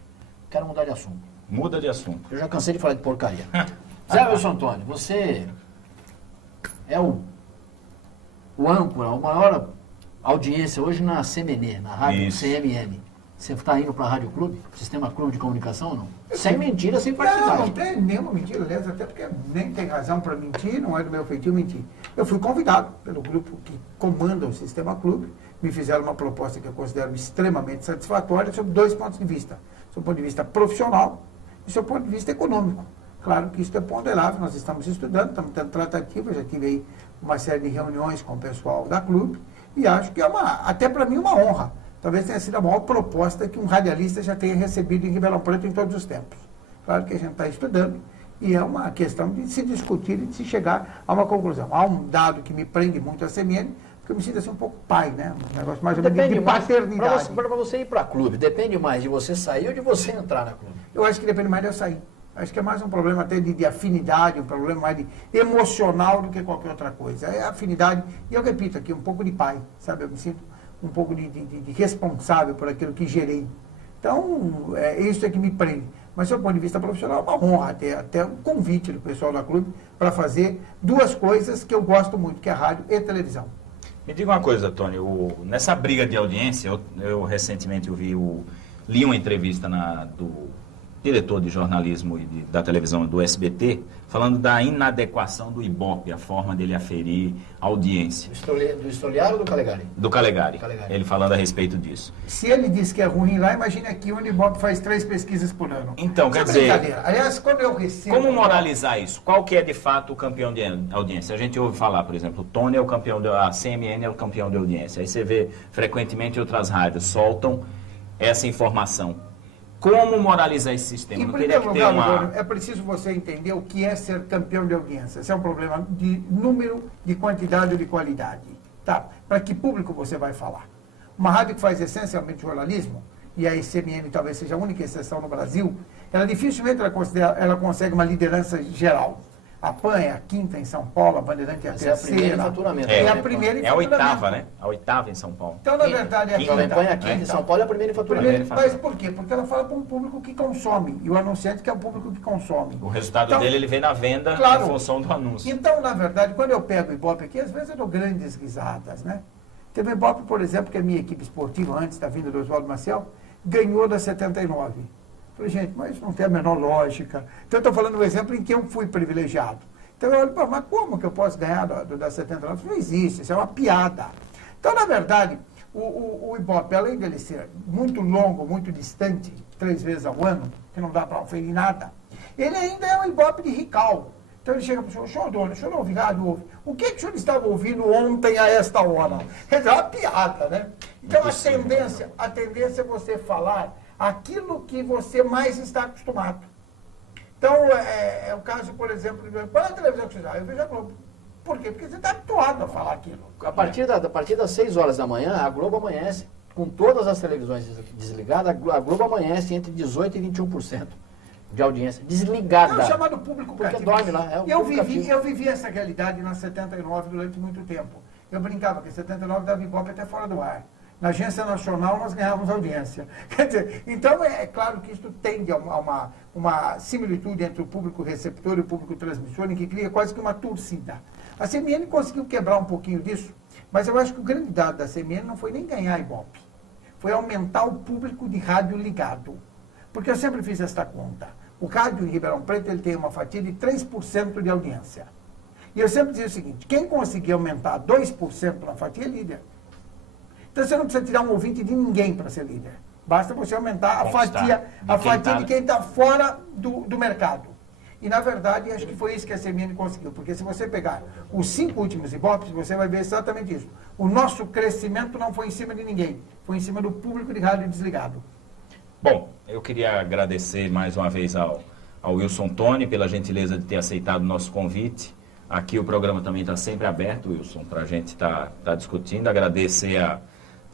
Quero mudar de assunto. Muda de assunto. Eu já cansei de falar de porcaria. Zé Wilson Antônio, você é o âncora, a maior audiência hoje na CMN, na rádio CMN. Você está indo para a Rádio Clube? Sistema Clube de Comunicação ou não? Sem mentira, sem partidagem. Não tem nenhuma mentira, aliás, até porque nem tem razão para mentir, não é do meu feitio mentir. Eu fui convidado pelo grupo que comanda o Sistema Clube, me fizeram uma proposta que eu considero extremamente satisfatória sob 2 pontos de vista. Sob o ponto de vista profissional e sob o ponto de vista econômico. Claro que isso é ponderável, nós estamos estudando, estamos tendo tratativas, já tive aí uma série de reuniões com o pessoal da Clube e acho que é até para mim uma honra. Talvez tenha sido a maior proposta que um radialista já tenha recebido em Ribeirão Preto em todos os tempos. Claro que a gente está estudando e é uma questão de se discutir e de se chegar a uma conclusão. Há um dado que me prende muito a CMN, porque eu me sinto assim um pouco pai, né? Um negócio mais ou menos de paternidade. Para você ir para Clube, depende mais de você sair ou de você entrar na Clube? Eu acho que depende mais de eu sair. Acho que é mais um problema até de afinidade, um problema mais de emocional do que qualquer outra coisa. É afinidade, e eu repito aqui, um pouco de pai, sabe? Eu me sinto um pouco de responsável por aquilo que gerei. Então, isso é que me prende. Mas, do ponto de vista profissional, é uma honra até um convite do pessoal da Clube para fazer 2 coisas que eu gosto muito, que é rádio e televisão. Me diga uma coisa, Tony, nessa briga de audiência, eu recentemente li uma entrevista do diretor de jornalismo da televisão do SBT, falando da inadequação do Ibope, a forma dele aferir a audiência. Do Estoliar ou do Calegari? Do Calegari. Ele falando a respeito disso. Se ele diz que é ruim lá, imagine aqui onde o Ibope faz 3 pesquisas por ano. Então, quer dizer... Aliás, quando eu recebo... Como moralizar isso? Qual que é, de fato, o campeão de audiência? A gente ouve falar, por exemplo, o Tony é o campeão, a CMN é o campeão de audiência. Aí você vê, frequentemente, outras rádios soltam essa informação. Como moralizar esse sistema? Em primeiro lugar, é preciso você entender o que é ser campeão de audiência. Esse é um problema de número, de quantidade ou de qualidade. Tá? Para que público você vai falar? Uma rádio que faz essencialmente jornalismo, e a ICMN talvez seja a única exceção no Brasil, ela dificilmente ela consegue uma liderança geral. A PAN é a 5ª em São Paulo, a Bandeirante é a 3ª. É a primeira em faturamento. É a 8ª, né? A 8ª em São Paulo. Então, na verdade, é a 5ª. A 5ª em São Paulo é a primeira em faturamento. Mas por quê? Porque ela fala para um público que consome. E o anunciante que é o público que consome. O resultado dele, ele vê na venda em função do anúncio. Então, na verdade, quando eu pego o Ibope aqui, às vezes eu dou grandes risadas, né? Teve o Ibope, por exemplo, que é a minha equipe esportiva, antes da vinda do Oswaldo Maciel, ganhou da 79. Falei, gente, mas não tem a menor lógica. Então, eu estou falando um exemplo em que eu fui privilegiado. Então, eu olho, pô, mas como que eu posso ganhar da 79? Não existe, isso é uma piada. Então, na verdade, o Ibope, além dele ser muito longo, muito distante, 3 vezes ao ano, que não dá para oferir nada, ele ainda é um Ibope de Rical. Então ele chega para o senhor, o senhor não ouve rádio, ouve. O que o senhor estava ouvindo ontem a esta hora? Quer dizer, é uma piada, né? Então a tendência é você falar aquilo que você mais está acostumado. Então, é o caso, por exemplo, qual é a televisão que você já? Eu vejo a Globo. Por quê? Porque você está habituado a falar aquilo. A partir das 6 horas da manhã, a Globo amanhece, com todas as televisões desligadas, a Globo amanhece entre 18% e 21% de audiência. Desligada. É o chamado público porque cativo. dorme lá. É o eu público vivi cativo. essa realidade na 79 durante muito tempo. Eu brincava que 79 dava Ibope até fora do ar. Na Agência Nacional nós ganhávamos audiência. Quer dizer, então é claro que isso tende a uma similitude entre o público receptor e o público transmissor, em que cria quase que uma torcida. A CMN conseguiu quebrar um pouquinho disso, mas eu acho que o grande dado da CMN não foi nem ganhar Ibope, foi aumentar o público de rádio ligado. Porque eu sempre fiz esta conta. O rádio em Ribeirão Preto ele tem uma fatia de 3% de audiência. E eu sempre dizia o seguinte, quem conseguir aumentar 2% na fatia é líder. Então você não precisa tirar um ouvinte de ninguém para ser líder. Basta você aumentar a fatia de quem está fora do mercado. E, na verdade, acho que foi isso que a CMN conseguiu. Porque se você pegar os 5 últimos Ibopes, você vai ver exatamente isso. O nosso crescimento não foi em cima de ninguém. Foi em cima do público de rádio desligado. Bom, eu queria agradecer mais uma vez ao Wilson Tony pela gentileza de ter aceitado o nosso convite. Aqui o programa também está sempre aberto, Wilson, para a gente estar discutindo. Agradecer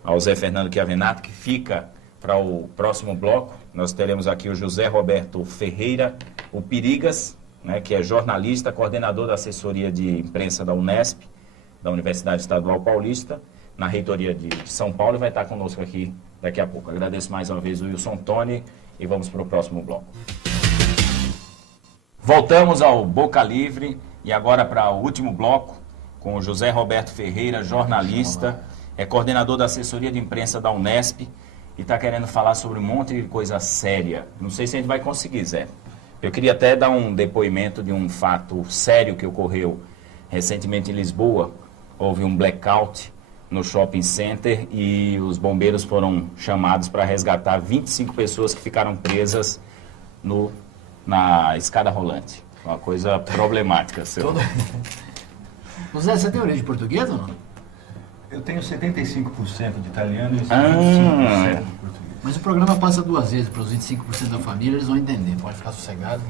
ao Zé Fernando Chiavenato, que fica para o próximo bloco. Nós teremos aqui o José Roberto Ferreira, o Perigas, né, que é jornalista, coordenador da assessoria de imprensa da Unesp, da Universidade Estadual Paulista, na reitoria de São Paulo, e vai estar conosco aqui daqui a pouco. Agradeço mais uma vez o Wilson Tony e vamos para o próximo bloco. Voltamos ao Boca Livre e agora para o último bloco com o José Roberto Ferreira, jornalista, é coordenador da assessoria de imprensa da Unesp e está querendo falar sobre um monte de coisa séria. Não sei se a gente vai conseguir, Zé. Eu queria até dar um depoimento de um fato sério que ocorreu recentemente em Lisboa. Houve um blackout no shopping center e os bombeiros foram chamados para resgatar 25 pessoas que ficaram presas na escada rolante. Uma coisa problemática, seu. Zé, você tem origem portuguesa ou não? Eu tenho 75% de italiano e 25% de português. Mas o programa passa 2 vezes para os 25% da família, eles vão entender, pode ficar sossegado.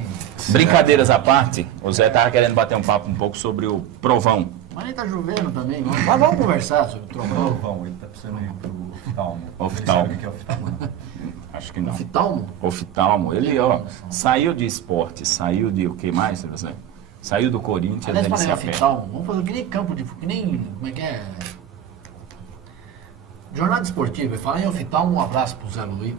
Brincadeiras à parte, o Zé estava querendo bater um papo um pouco sobre o Provão. Mas nem tá chovendo também, mas vamos conversar sobre o Trovão. Provão, ele está precisando ir para o oftalmo. Oftalmo. Ele sabe o que é oftalmo? Acho que não. Oftalmo? Oftalmo. Ele, ó, saiu de esporte, saiu de o que mais, Zé? Saiu do Corinthians, Aliás, ele se para aperta. oftalmo, vamos fazer que nem campo de... que nem... como é que é? Jornada esportiva. Falar em oftalmo, um abraço pro Zé Luiz,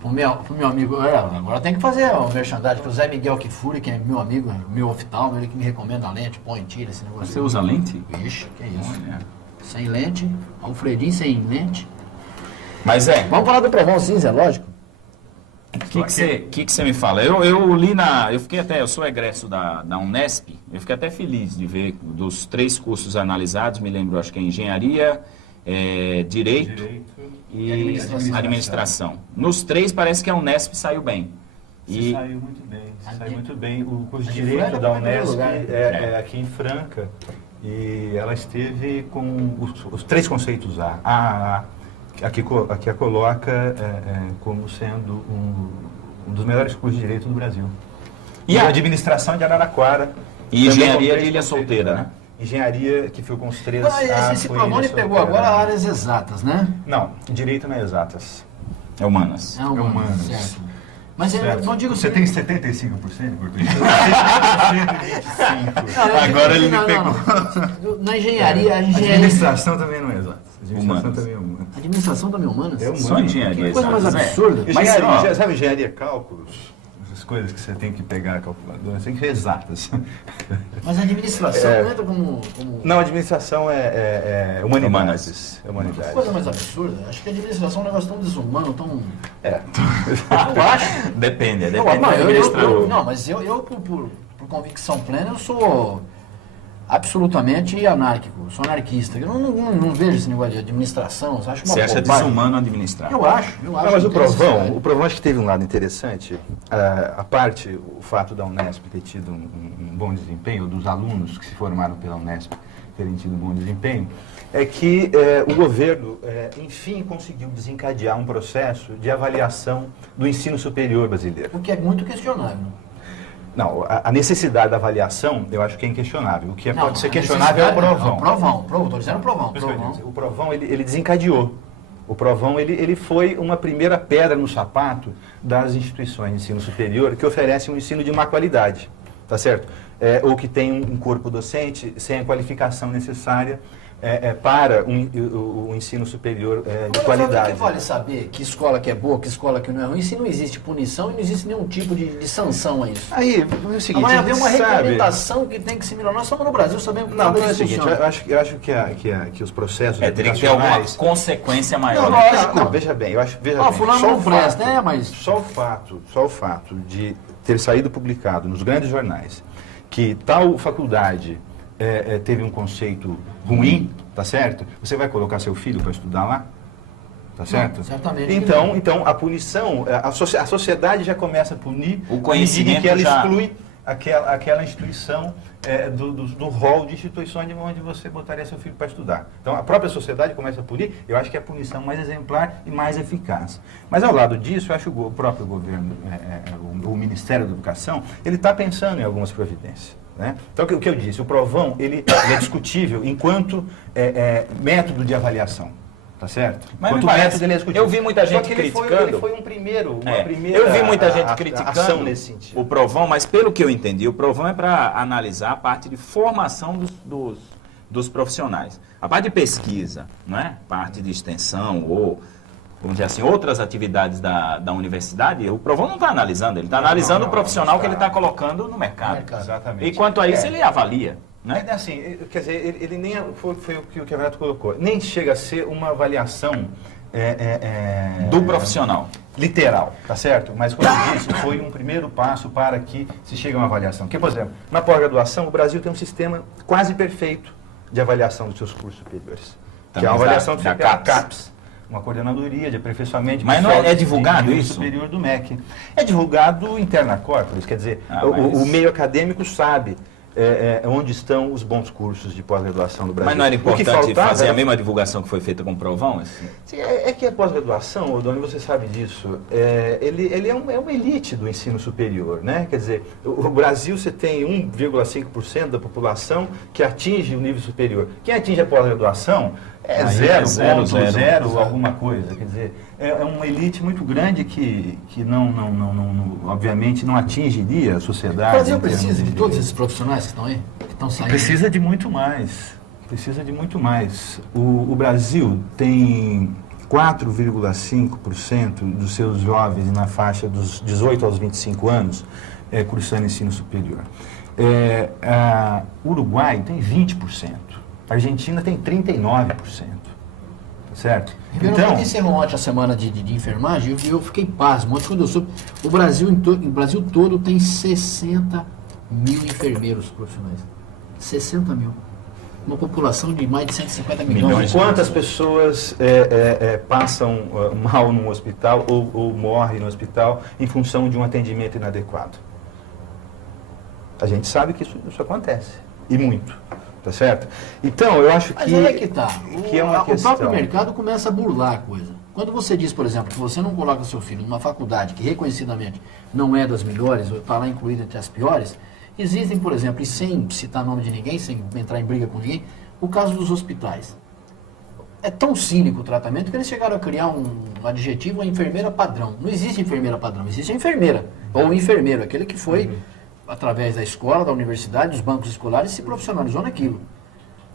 pro meu amigo. Agora tem que fazer o merchandising pro Zé Miguel Kifuri, que é meu amigo, meu oftalmo, ele que me recomenda a lente, põe, tira esse negócio. Você usa lente? Ixi, que isso. Olha. Sem lente, Alfredinho sem lente. Mas Vamos falar do Provão sim, Zé, lógico. o que você me fala? Eu fiquei até, eu sou egresso da Unesp, eu fiquei até feliz de ver dos 3 cursos analisados, me lembro, acho que é engenharia, direito e administração. Nos 3 parece que a Unesp saiu bem. Saiu muito bem, saiu muito bem. O curso de Direito da Unesp é aqui em Franca e ela esteve com os 3 conceitos A. Aqui a coloca como sendo um dos melhores cursos de Direito do Brasil. E a administração de Araraquara. E engenharia de Ilha Solteira, né? Engenharia que ficou com os 3 Esse Provão ele pegou agora áreas exatas, né? Não, direito não é exatas. É humanas. É humanas, certo. Mas não digo... Você tem 75% de português? 75%. Agora ele me pegou. Na engenharia, A administração também não é exata. Administração também é humanas? É humanas. Só engenharia. Que coisa mais exatas, absurda. Mas, ó, Sabe engenharia cálculos? essas coisas que você tem que pegar a calculadora, você tem que ser exatas. Mas a administração não entra como... Não, a administração é humanidades. É humanidades. Que coisa mais absurda. Acho que a administração é um negócio tão desumano, tão... É. Eu acho. Depende do Não, administrador. não, mas eu por convicção plena, eu sou absolutamente anárquico, sou anarquista. Eu não vejo esse negócio de administração, acho uma Você acha bobagem. desumano administrar? Eu acho. Não, mas o Provão acho que teve um lado interessante, a parte, o fato da Unesp ter tido um bom desempenho, dos alunos que se formaram pela Unesp terem tido um bom desempenho, é que o governo, enfim, conseguiu desencadear um processo de avaliação do ensino superior brasileiro. O que é muito questionável. Não, a necessidade da avaliação, eu acho que é inquestionável. O que pode ser questionável é o Provão. Estou dizendo Provão. O Provão, ele desencadeou. O Provão, ele foi uma primeira pedra no sapato das instituições de ensino superior que oferecem um ensino de má qualidade, tá certo? Ou que tem um corpo docente sem a qualificação necessária para o ensino superior de qualidade. O que vale saber que escola que é boa, que escola que não é ruim, se não existe punição e não existe nenhum tipo de sanção a isso? Aí, é o seguinte, vai haver uma regulamentação que tem que se melhorar. Nós estamos no Brasil, sabemos que não é o seguinte, eu acho que os processos teria que ter alguma consequência maior. Não, veja bem, eu acho, fulano não presta, mas... Só o fato de ter saído publicado nos grandes jornais que tal faculdade teve um conceito ruim, tá certo? Você vai colocar seu filho para estudar lá? Tá certo? Não, certamente. Então a punição, a sociedade já começa a punir o conhecimento que ela exclui aquela instituição do rol de instituições onde você botaria seu filho para estudar. Então a própria sociedade começa a punir. Eu acho que é a punição mais exemplar e mais eficaz. Mas ao lado disso, eu acho que o próprio governo, o Ministério da Educação, ele está pensando em algumas providências. Né? Então, o que eu disse, o Provão, ele é discutível enquanto método de avaliação, tá certo? Mas enquanto método ele é discutível. Eu vi muita gente criticando. Ele foi uma primeira eu vi muita gente criticando ação nesse sentido. O Provão, mas pelo que eu entendi, o Provão é para analisar a parte de formação dos profissionais. A parte de pesquisa, não é? Parte de extensão ou... vamos dizer assim, outras atividades da universidade, o Provão não está analisando, ele está analisando o profissional que ele está colocando no mercado. Exatamente. E quanto a isso, ele avalia. Né? Assim, quer dizer, ele nem foi o que o Renato colocou, nem chega a ser uma avaliação do profissional. Literal, tá certo? Mas, como eu disse, foi um primeiro passo para que se chegue a uma avaliação. Porque, por exemplo, na pós-graduação, o Brasil tem um sistema quase perfeito de avaliação dos seus cursos superiores. Também que é a avaliação da CAPES. Uma coordenadoria de aperfeiçoamento. Mas não é divulgado isso? Superior do MEC. É divulgado interna corporis, quer dizer, o meio acadêmico sabe onde estão os bons cursos de pós-graduação do Brasil. Mas não era importante fazer a mesma divulgação que foi feita com o Provão? Assim? Sim, é que a pós-graduação, Odoni, você sabe disso, ele é uma elite do ensino superior, né? Quer dizer, o Brasil você tem 1,5% da população que atinge o nível superior. Quem atinge a pós-graduação é 0,0 alguma coisa, quer dizer, é uma elite muito grande que obviamente não atingiria a sociedade. O Brasil precisa de todos esses profissionais que estão aí, que estão saindo? Precisa de muito mais, O Brasil tem 4,5% dos seus jovens na faixa dos 18 aos 25 anos cursando ensino superior. O Uruguai tem 20%. A Argentina tem 39%, certo? Então, encerrou ontem a semana de enfermagem e eu fiquei pasmo. Quando eu soube, o Brasil todo tem 60 mil enfermeiros profissionais. 60 mil. Uma população de mais de 150 milhões. Quantas pessoas passam mal num hospital ou morrem no hospital em função de um atendimento inadequado? A gente sabe que isso acontece, e muito. Tá certo? Então, eu acho que... Mas aí é que tá. O próprio mercado começa a burlar a coisa. Quando você diz, por exemplo, que você não coloca seu filho numa faculdade que reconhecidamente não é das melhores, ou está lá incluída entre as piores, existem, por exemplo, e sem citar nome de ninguém, sem entrar em briga com ninguém, o caso dos hospitais. É tão cínico o tratamento que eles chegaram a criar um adjetivo, a enfermeira padrão. Não existe enfermeira padrão, existe a enfermeira, ou o enfermeiro, aquele que foi... através da escola, da universidade, dos bancos escolares, se profissionalizou naquilo.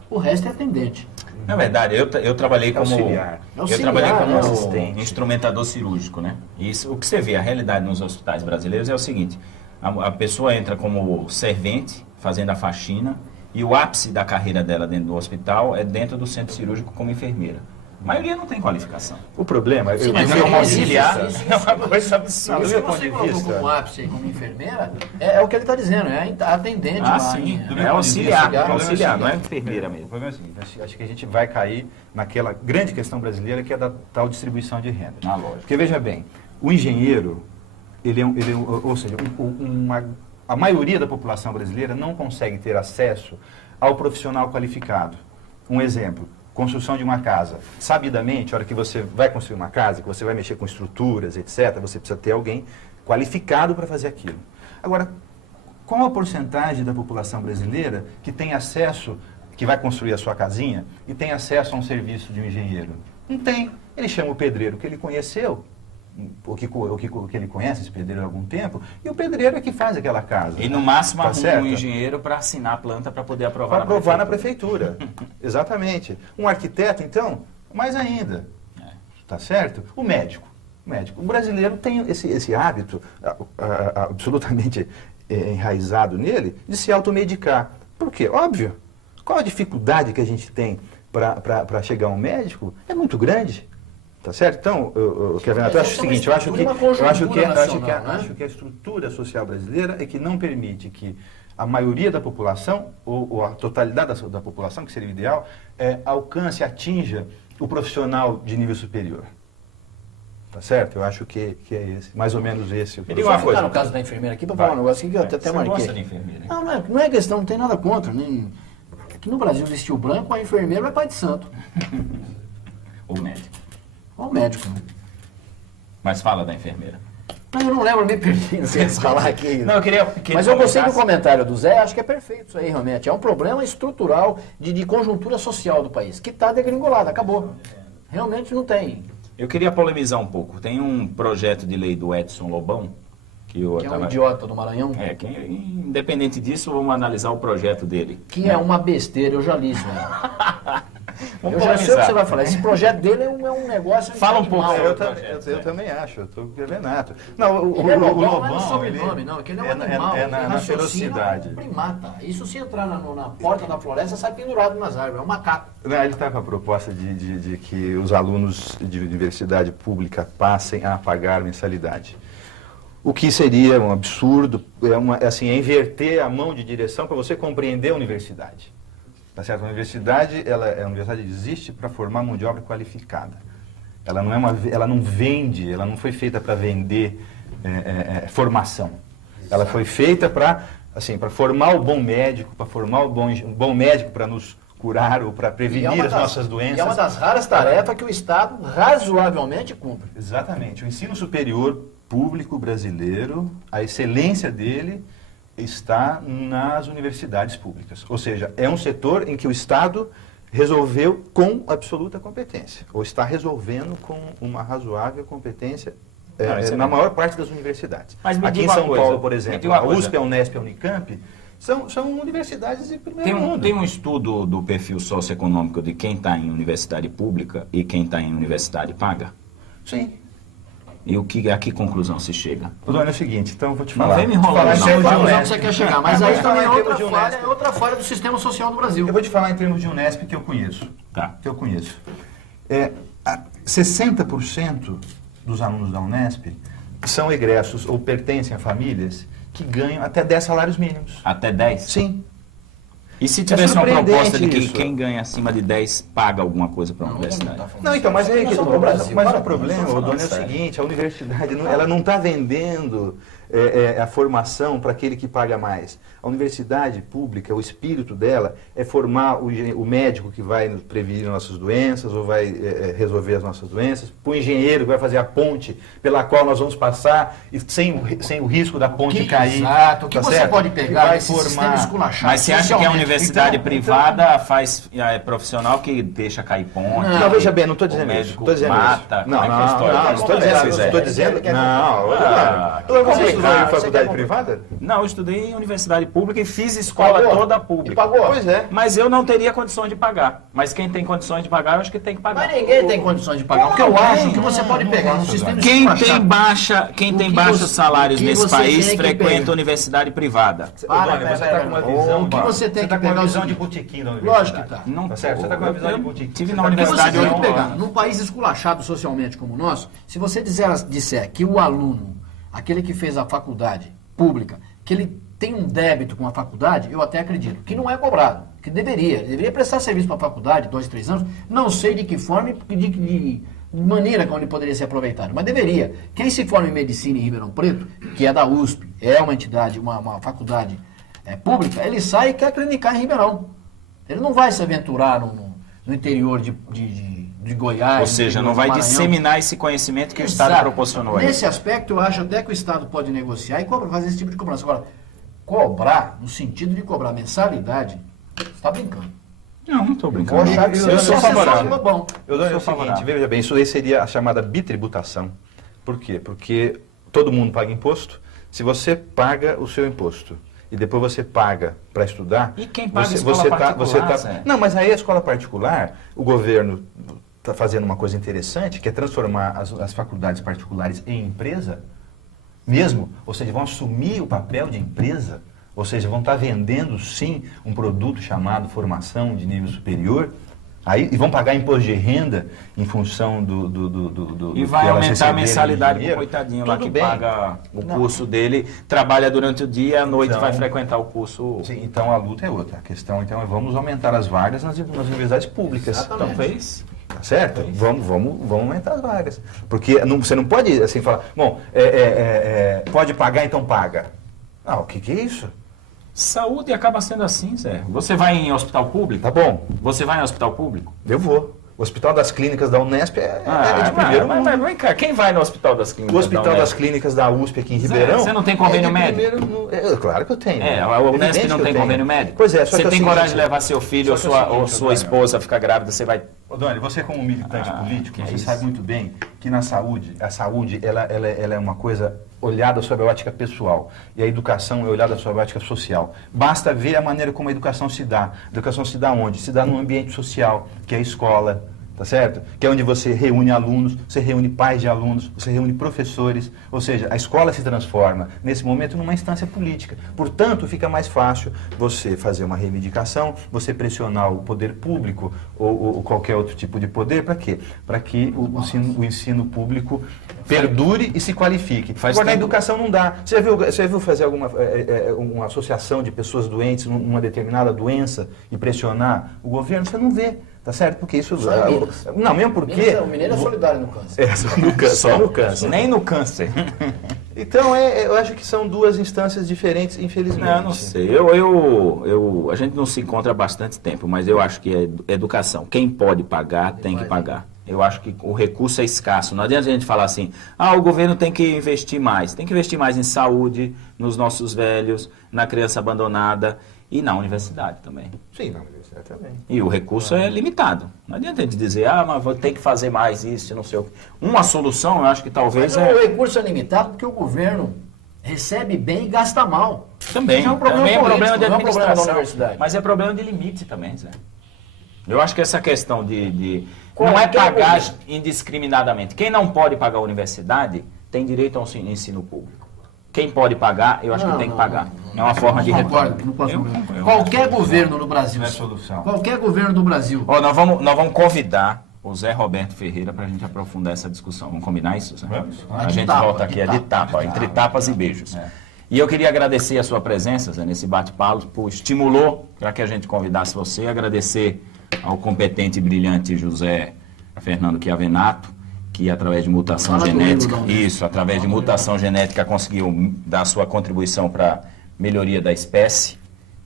O resto é atendente. Na verdade, eu trabalhei como Auxiliar. eu trabalhei como assistente. instrumentador cirúrgico, né? Isso, o que você vê, a realidade nos hospitais brasileiros é o seguinte: a pessoa entra como servente, fazendo a faxina, e o ápice da carreira dela dentro do hospital é dentro do centro cirúrgico como enfermeira. A maioria não tem qualificação. O problema, Sim, mas como auxiliar, isso, é uma coisa absurda. Isso que você colocou como ápice aí, como enfermeira, é o que ele está dizendo, é a atendente lá. Sim, em- é auxiliar, auxiliar, não é enfermeira mesmo. O problema é o seguinte, acho que a gente vai cair naquela grande questão brasileira que é da tal distribuição de renda. Ah, lógico. Porque veja bem, o engenheiro, ou seja, a maioria da população brasileira não consegue ter acesso ao profissional qualificado. Um exemplo, construção de uma casa. Sabidamente, a hora que você vai construir uma casa, que você vai mexer com estruturas, etc., você precisa ter alguém qualificado para fazer aquilo. Agora, qual a porcentagem da população brasileira que tem acesso, que vai construir a sua casinha, e tem acesso a um serviço de um engenheiro? Não tem. Ele chama o pedreiro que ele conheceu, o que ele conhece, esse pedreiro há algum tempo, e o pedreiro é que faz aquela casa. E no máximo Tá arruma certo? um engenheiro para assinar a planta para poder aprovar Para aprovar na prefeitura. Exatamente. Um arquiteto, então, mais ainda. Tá certo? O médico. O brasileiro tem esse hábito absolutamente enraizado nele de se automedicar. Por quê? Óbvio. Qual a dificuldade que a gente tem para chegar a um médico? É muito grande. Tá certo? Então, Kevin, eu acho o seguinte, eu acho que a estrutura social brasileira é que não permite que a maioria da população, ou a totalidade da população, que seria o ideal, alcance, atinja o profissional de nível superior. Tá certo? Eu acho que é esse, mais ou menos esse. Me diga uma coisa. No caso da enfermeira aqui, para falar um negócio aqui que eu até Você marquei. gosta de enfermeira? Não é questão, não tem nada contra. Nem... Aqui no Brasil, vestiu branco, a enfermeira é pai de santo. Ou médico. Olha o médico, né? Mas fala da enfermeira. Mas eu não lembro, me perdi, não sei se falar aqui. Não, eu queria Mas eu gostei do comentário do Zé, acho que é perfeito isso aí, realmente. É um problema estrutural de conjuntura social do país, que está degringolado, acabou. Realmente não tem. Eu queria polemizar um pouco. Tem um projeto de lei do Edson Lobão, que eu Que é um idiota do Maranhão. Independente disso, vamos analisar o projeto dele. Que é uma besteira, eu já li isso aí. Vamos Eu já sei o que polemizar. você vai falar. Esse projeto dele é um negócio... Fala um pouco animal. Eu também acho, eu estou com o Renato. Não, Ele é Lobão, não é no Lobão, sobrenome, não, que ele é um animal. é ele na raciocina velocidade. como um primata. Isso se entrar na porta da floresta, sai pendurado nas árvores, é um macaco. Ele está com a proposta de que os alunos de universidade pública passem a pagar mensalidade. O que seria um absurdo, é inverter a mão de direção para você compreender a universidade. Tá certo? A universidade, a universidade existe para formar mão de obra qualificada. Ela não vende, ela não foi feita para vender formação. Ela foi feita para formar o bom médico, para formar o bom médico para nos curar ou para prevenir as nossas doenças. E é uma das raras tarefas que o Estado razoavelmente cumpre. Exatamente. O ensino superior público brasileiro, a excelência dele está nas universidades públicas. Ou seja, é um setor em que o Estado resolveu com absoluta competência, ou está resolvendo com uma razoável competência na maior parte das universidades. Mas aqui em São Paulo, por exemplo, a USP, a Unesp, a Unicamp, são universidades de primeiro mundo. Tem um estudo do perfil socioeconômico de quem está em universidade pública e quem está em universidade paga? Sim. E a que conclusão se chega? Dona, é o seguinte, então eu vou te Não falar. vem me enrolar, Falar em não. termos de Fala onde Unesp. você quer chegar, mas aí também é outra de falha, Unesp. do sistema social do Brasil. Eu vou te falar em termos de Unesp que eu conheço. Tá. 60% dos alunos da Unesp são egressos ou pertencem a famílias que ganham até 10 salários mínimos. Até 10? Sim. E se tivesse uma proposta de que isso. quem ganha acima de 10 paga alguma coisa para a universidade? Não, então, mas aí Nós somos no Brasil, mas para o problema, falando Dona, é o sério. seguinte, a universidade ela não está vendendo a formação para aquele que paga mais. A universidade pública, o espírito dela é formar o médico que vai prevenir nossas doenças ou vai resolver as nossas doenças, o engenheiro que vai fazer a ponte pela qual nós vamos passar e sem o risco da ponte cair. Exato. O que tá você certo? pode pegar Vai nesse sistema formar. esculachado? Mas você acha que a socialmente? universidade Então- privada faz profissional que deixa cair ponte? Não, veja bem, não estou o dizendo isso. médico Tô dizendo mata? isso. Não, como é que é a história? não estou dizendo isso. Estou dizendo... Não, Ah, eu vou Como é que estudou em faculdade privada? Não, eu estudei em universidade pública e fiz escola toda pública. E pagou? Pois é. Mas eu não teria condições de pagar. Mas quem tem condições de pagar, eu acho que tem que pagar. Mas ninguém tem condições de pagar. Porque eu acho que você pode pegar um sistema Quem tem baixos salários nesse país frequenta a universidade privada. Você está com uma visão... O que você tem que tá com pegar uma é o visão de seguinte. botequim da universidade. Lógico que tá. Não, Tá certo? Você está com uma visão de botequim. Tive Você na tá com uma universidade Você tem que 8 pegar. anos. Num país esculachado socialmente como o nosso, se você disser que o aluno, aquele que fez a faculdade pública, que ele tem um débito com a faculdade, eu até acredito, que não é cobrado, que deveria prestar serviço para a faculdade, 2, 3 anos, não sei de que forma e de maneira como ele poderia ser aproveitado, mas deveria. Quem se forma em medicina em Ribeirão Preto, que é da USP, é uma entidade, uma faculdade pública, ele sai e quer clinicar em Ribeirão. Ele não vai se aventurar no interior de Goiás. Ou seja, não vai disseminar esse conhecimento que o Estado proporcionou aí. Nesse aspecto, eu acho até que o Estado pode negociar e fazer esse tipo de cobrança. Agora, cobrar, no sentido de cobrar mensalidade, você está brincando. Não estou brincando. Eu sou favorável. Bom. Eu dou o seguinte, veja bem, isso aí seria a chamada bitributação. Por quê? Porque todo mundo paga imposto. Se você paga o seu imposto e depois você paga para estudar... E quem paga escola particular, Não, mas aí a escola particular, o governo está fazendo uma coisa interessante, que é transformar as faculdades particulares em empresa mesmo, ou seja, vão assumir o papel de empresa, ou seja, vão estar vendendo, sim, um produto chamado formação de nível superior, aí, e vão pagar imposto de renda em função do e vai que elas aumentar a receberem mensalidade de pro dinheiro. coitadinho lá Tudo que bem. paga o curso dele, trabalha durante o dia, à noite Então, vai frequentar o curso. Sim, então a luta é outra. A questão então é vamos aumentar as vagas nas universidades públicas. Exatamente. Talvez. Tá certo? Vamos aumentar as vagas. Porque você não pode assim falar, bom, pode pagar, então paga. Ah, o que é isso? Saúde acaba sendo assim, Zé. Você vai em hospital público? Tá bom, Você vai em hospital público? eu vou. O Hospital das Clínicas da Unesp é de primeiro mundo. Mas vem cá, quem vai no Hospital das Clínicas? O Hospital da das Unesp? Clínicas da USP aqui em Ribeirão... Você não tem convênio de médico? primeiro claro que eu tenho. A Unesp Evidente não que eu tem tenho. convênio médico? Pois é, só Você que é o tem seguinte, coragem de levar seu filho ou só que é o seguinte, sua Dani, esposa ficar grávida, você vai... Ô, Doni, você como militante político, que é você isso? sabe muito bem que na saúde, a saúde ela é uma coisa olhada sob a ótica pessoal e a educação é olhada sob a ótica social. Basta ver a maneira como a educação se dá. A educação se dá onde? Se dá num ambiente social, que é a escola, tá certo? Que é onde você reúne alunos, você reúne pais de alunos, você reúne professores, ou seja, a escola se transforma, nesse momento, numa instância política. Portanto, fica mais fácil você fazer uma reivindicação, você pressionar o poder público ou qualquer outro tipo de poder, para quê? Para que o ensino público perdure e se qualifique. Agora, na educação não dá. Você já viu fazer uma associação de pessoas doentes numa determinada doença e pressionar o governo? Você não vê. Tá certo? Porque isso... Não, mesmo porque... O Mineiro é solidário no câncer. Só no câncer. Nem no câncer. Então, eu acho que são duas instâncias diferentes, infelizmente. Não, não sei. A gente não se encontra há bastante tempo, mas eu acho que é educação. Quem pode pagar, tem que pagar. Eu acho que o recurso é escasso. Não adianta a gente falar assim, o governo tem que investir mais. Tem que investir mais em saúde, nos nossos velhos, na criança abandonada e na universidade também. Sim, na universidade também. E o recurso é limitado. Não adianta a gente dizer, mas vou ter que fazer mais isso, não sei o quê. Uma solução, eu acho que talvez Mas o recurso é limitado porque o governo recebe bem e gasta mal. Também. Isso é um problema Também é político, problema de não é um problema da administração. universidade. Mas é problema de limite também, Zé. Eu acho que essa questão de não é Qualquer pagar governo. indiscriminadamente. Quem não pode pagar a universidade tem direito ao ensino público. Quem pode pagar, eu acho que tem que pagar. É uma forma de retorno. Não posso Qualquer governo no Brasil. Não é solução. Qualquer governo do Brasil. Nós vamos convidar o Zé Roberto Ferreira para a gente aprofundar essa discussão. Vamos combinar isso, Zé? Vamos. A gente volta aqui, de tapa, entre tapas e beijos. E eu queria agradecer a sua presença, Zé, nesse bate-papo, estimulou para que a gente convidasse você, agradecer ao competente e brilhante José Fernando Chiavenato, que através de mutação genética, através de mutação genética conseguiu dar sua contribuição para a melhoria da espécie.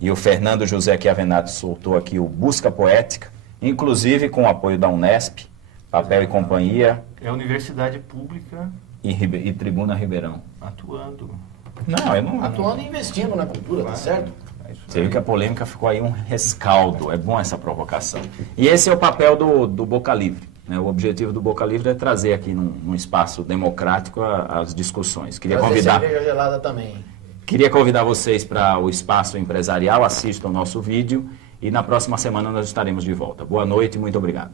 E o Fernando José Chiavenato soltou aqui o Busca Poética, inclusive com o apoio da Unesp, Papel e Companhia. É a universidade pública e Tribuna Ribeirão. atuando. Não, eu não... Atuando e investindo na cultura, tá certo? Você viu que a polêmica ficou aí um rescaldo. É bom essa provocação. E esse é o papel do Boca Livre. né? O objetivo do Boca Livre é trazer aqui num espaço democrático as discussões. Queria convidar... cerveja gelada também. Queria convidar vocês para o Espaço Empresarial, assistam o nosso vídeo e na próxima semana nós estaremos de volta. Boa noite e muito obrigado.